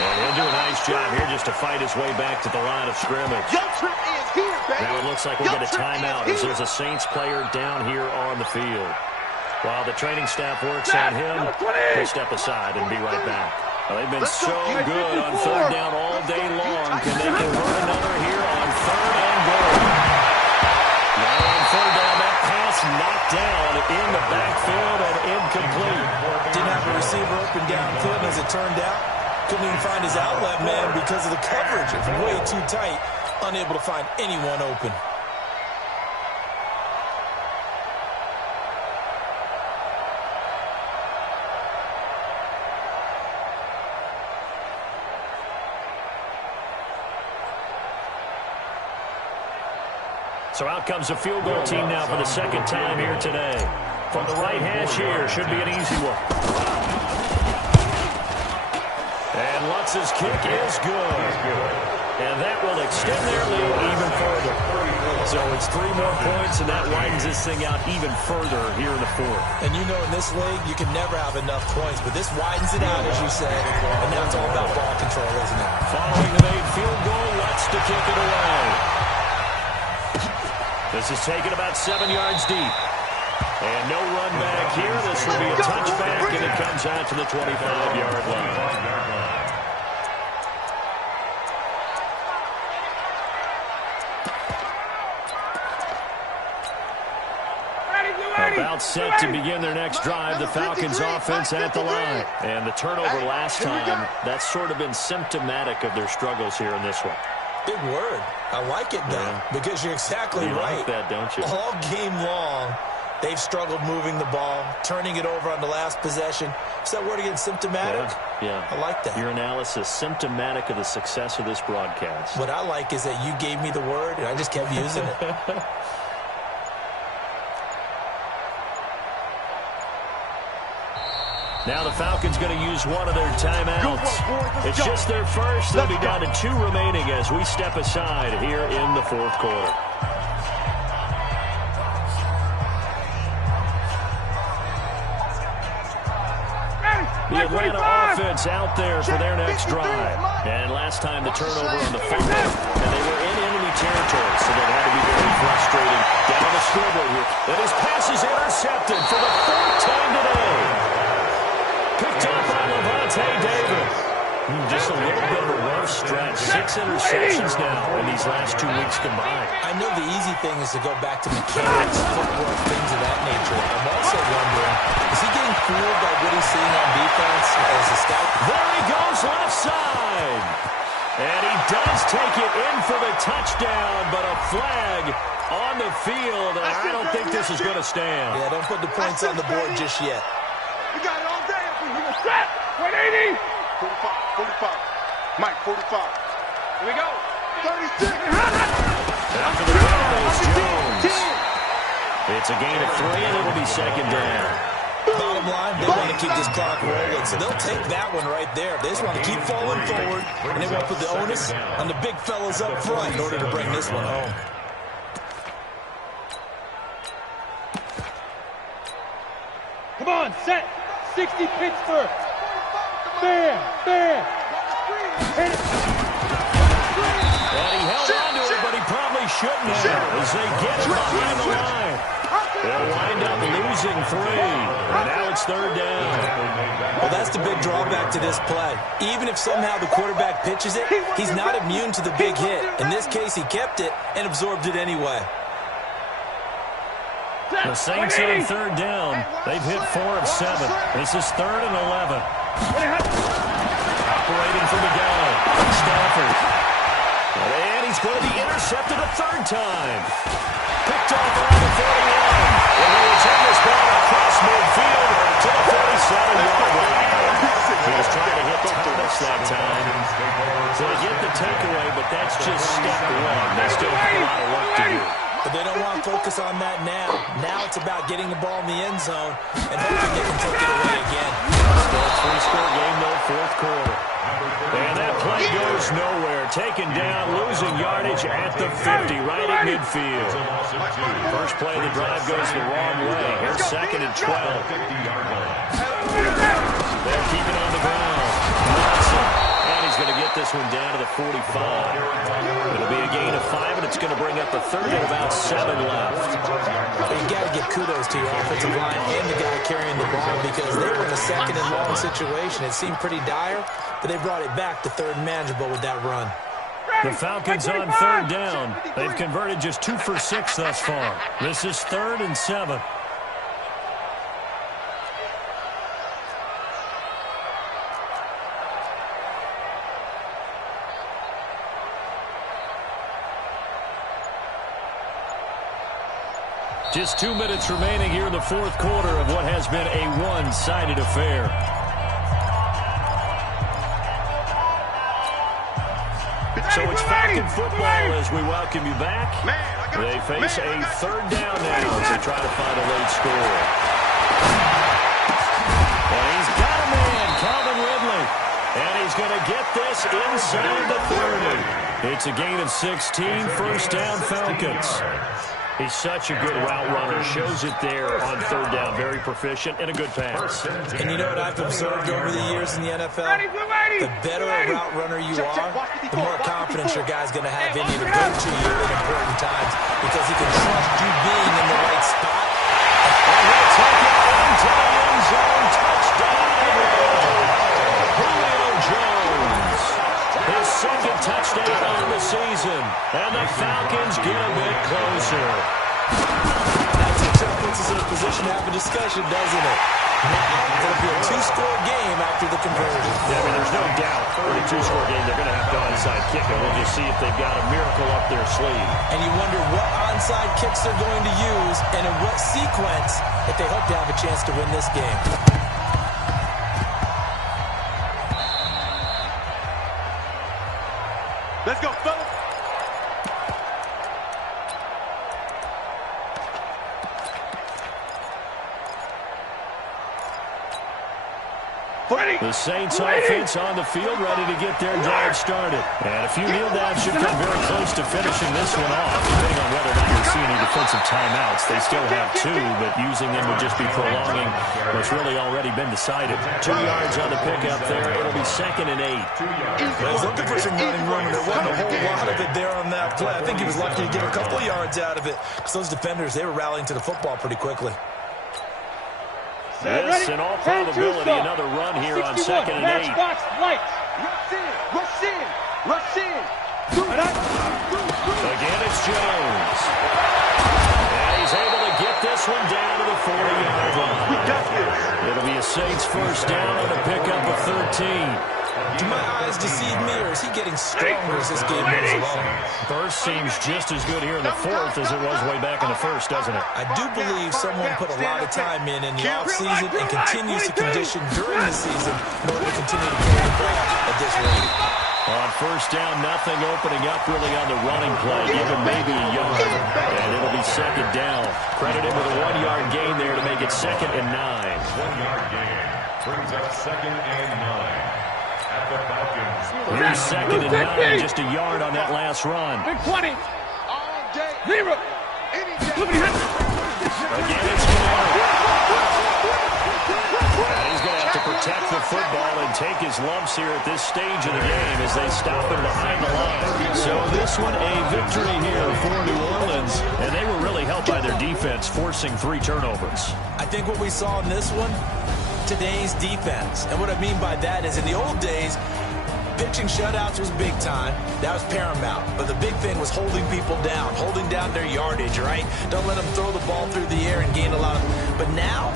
And he'll do a nice job here just to fight his way back to the line of scrimmage. Now it looks like we'll get a timeout as there's a Saints player down here on the field. While the training staff works on him, he'll step aside and be right back. Well, they've been so good on 3rd down all day long. Can they convert another here on 3rd and goal? Now on 3rd down, that pass knocked down in the backfield and incomplete. Didn't have a receiver open downfield, and as it turned out, couldn't even find his outlet man because of the coverage. It was way too tight, unable to find anyone open. So out comes the field goal team now for the 2nd time here today. From the right hash here, should be an easy one. And Lutz's kick is good. And that will extend their lead even further. So it's 3 more points, and that widens this thing out even further here in the 4th. And you know in this league, you can never have enough points, but this widens it out, as you said. And now it's all about ball control, isn't it? Following the made field goal, Lutz to kick it away. This is taken about 7 yards deep. And no run back here. This will be a touchback, and it comes out to the 25-yard line. About set to begin their next drive. The Falcons offense at the line. And the turnover last time, that's sort of been symptomatic of their struggles here in this one. Big word. I like it, though, because you're exactly right. You like that, don't you? All game long, they've struggled moving the ball, turning it over on the last possession. Is that word again, symptomatic? Yeah. I like that. Your analysis, symptomatic of the success of this broadcast. What I like is that you gave me the word, and I just kept using it. Now the Falcons going to use one of their timeouts. It's just their first. They'll be down to 2 remaining as we step aside here in the fourth quarter. The Atlanta offense out there for their next drive. And last time the turnover on the fumble, and they were in enemy territory, so that had to be very frustrating. Down the scoreboard here. And his pass is intercepted for the 4th time today. Picked up by Levante David. Just a little bit of a rough stretch. 6 interceptions now in these last 2 weeks combined. I know the easy thing is to go back to mechanics, footwork, things of that nature. I'm also wondering, is he getting fooled by what he's seeing on defense as a scout? There he goes left side. And he does take it in for the touchdown, but a flag on the field, and I don't think this is going to stand. Yeah, don't put the points on the board just yet. We got it all day. Set. 180. 45. Mike, 45. Here we go. 36. After the penalty is Jones. It's a gain of 3, and it'll be 2nd down. Bottom line, they want to keep this clock rolling, so they'll take that one right there. They just want to keep falling forward, and they want to put the onus on the big fellas up front in order to bring this one home. Come on, set. 60 Pittsburgh. Bam, bam. Hit it. And he held on to it, but he probably shouldn't have as they get it behind the line. They'll wind up losing 3, and now it's 3rd down. Well, that's the big drawback to this play. Even if somehow the quarterback pitches it, he's not immune to the big hit. In this case, he kept it and absorbed it anyway. The Saints on 3rd down. They've hit 4 of 7. This is 3rd and 11. Operating from the gun, Stafford. And he's going to be intercepted a 3rd time. Picked off around the 41. And they return this ball across midfield to the 47-yard line. He was trying to hit Thomas that time. So they get the takeaway, but that's just step 1. They still have a lot of work to do. But they don't want to focus on that now. Now it's about getting the ball in the end zone and hoping they can take it away again. Still a 3-score game, though, 4th quarter. And that play goes nowhere. Taken down, losing yardage at the 50, right at midfield. First play of the drive goes the wrong way. Here's 2nd and 12. They're keeping on the ground. Johnson. And he's going to get this one down to the 45. It'll be a gain of 5, and it's going to bring up the 3rd and about 7 left. You've got to give kudos to your offensive line and the guy carrying the ball because they were in a 2nd and long situation. It seemed pretty dire, but they brought it back to 3rd and manageable with that run. The Falcons on 3rd down. They've converted just 2 for 6 thus far. This is 3rd and 7. Just 2 minutes remaining here in the 4th quarter of what has been a one-sided affair. So it's Falcon football as we welcome you back. They face a 3rd down now as they try to find a late score. And he's got a man, Calvin Ridley. And he's going to get this inside the 30. It's a gain of 16, 1st down Falcons. He's such a good route runner. Shows it there on 3rd down. Very proficient and a good pass. And you know what I've observed over the years in the NFL? The better a route runner you are, the more confidence your guy's going to have in you to go to you at important times because he can trust you being in the right spot. And he'll take it into the end zone. Touchdown. Julio Jones. His 2nd touchdown on the season. And the Falcons get a bit closer. That puts us in a position to have a discussion, doesn't it? Now, it'll be a 2-score game after the conversion. Yeah, I mean, there's no doubt in a 2-score game they're going to have to onside kick it. We'll just see if they've got a miracle up their sleeve. And you wonder what onside kicks they're going to use and in what sequence if they hope to have a chance to win this game. Let's go, fellas. The Saints offense on the field, ready to get their drive started. And a few kneel downs should come very close to finishing this one off, depending on whether or not we see any defensive timeouts. They still have 2, but using them would just be prolonging what's really already been decided. 2 yards on the pickup there. It'll be 2nd and 8. I was looking for some running room, and there wasn't a whole lot of it there on that play. I think he was lucky to get a couple of yards out of it, because those defenders, they were rallying to the football pretty quickly. This, in all probability, another run here on 2nd and 8. Box, light. Rush in. Rush in. Again, it's Jones. And he's able to get this one down to the 40-yard line. We got this. It'll be a Saints first down on a pickup of 13. Do my eyes deceive me, or is he getting stronger as this game moves along? Burst seems just as good here in the 4th as it was way back in the 1st, doesn't it? I do believe someone put a lot of time in the offseason and continues to condition during the season in order to continue to play the ball at this rate. On first down, nothing opening up really on the running play, even maybe a yard. And it'll be 2nd down. Credit him with a 1-yard gain there to make it 2nd and 9. 1-yard gain brings up 2nd and 9. At the Falcons. Here's 2nd and 9, just a yard on that last run. Big 20. All day. Zero. Any day. Again, it's Camaro. And he's going to have to protect the football and take his lumps here at this stage of the game as they stop him behind the line. So this one, a victory here for New Orleans, and they were really helped by their defense, forcing 3 turnovers. I think what we saw in this one, today's defense. And what I mean by that is in the old days, pitching shutouts was big time. That was paramount. But the big thing was holding people down, holding down their yardage, right? Don't let them throw the ball through the air and gain a lot of... But now,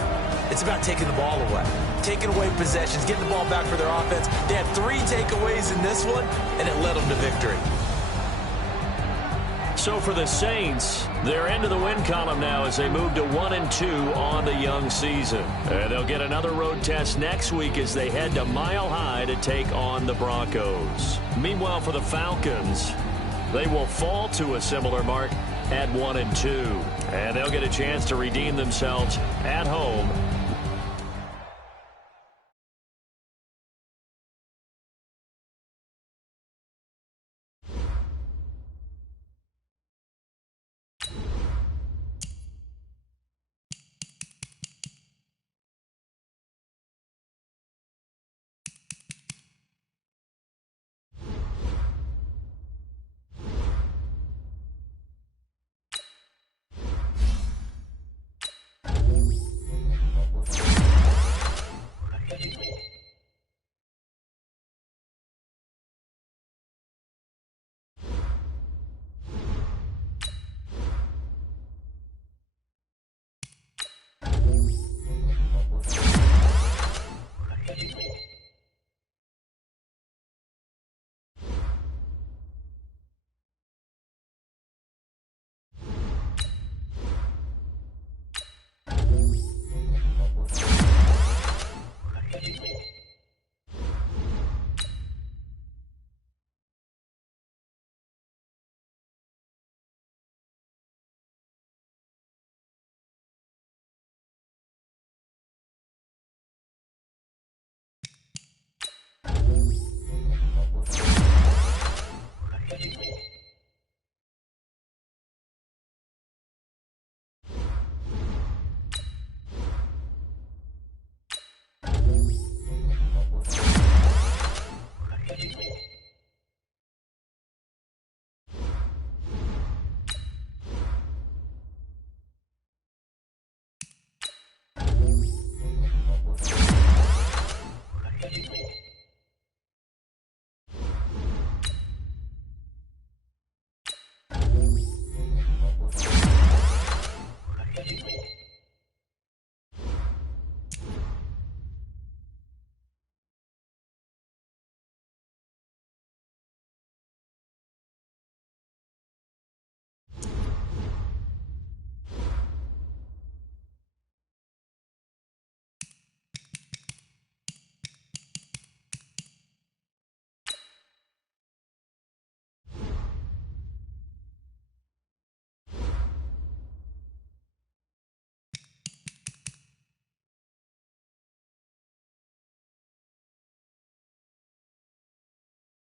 it's about taking the ball away. Taking away possessions, getting the ball back for their offense. They had 3 takeaways in this one, and it led them to victory. So for the Saints, they're into the win column now as they move to 1-2 on the young season. And they'll get another road test next week as they head to Mile High to take on the Broncos. Meanwhile, for the Falcons, they will fall to a similar mark at 1-2. And they'll get a chance to redeem themselves at home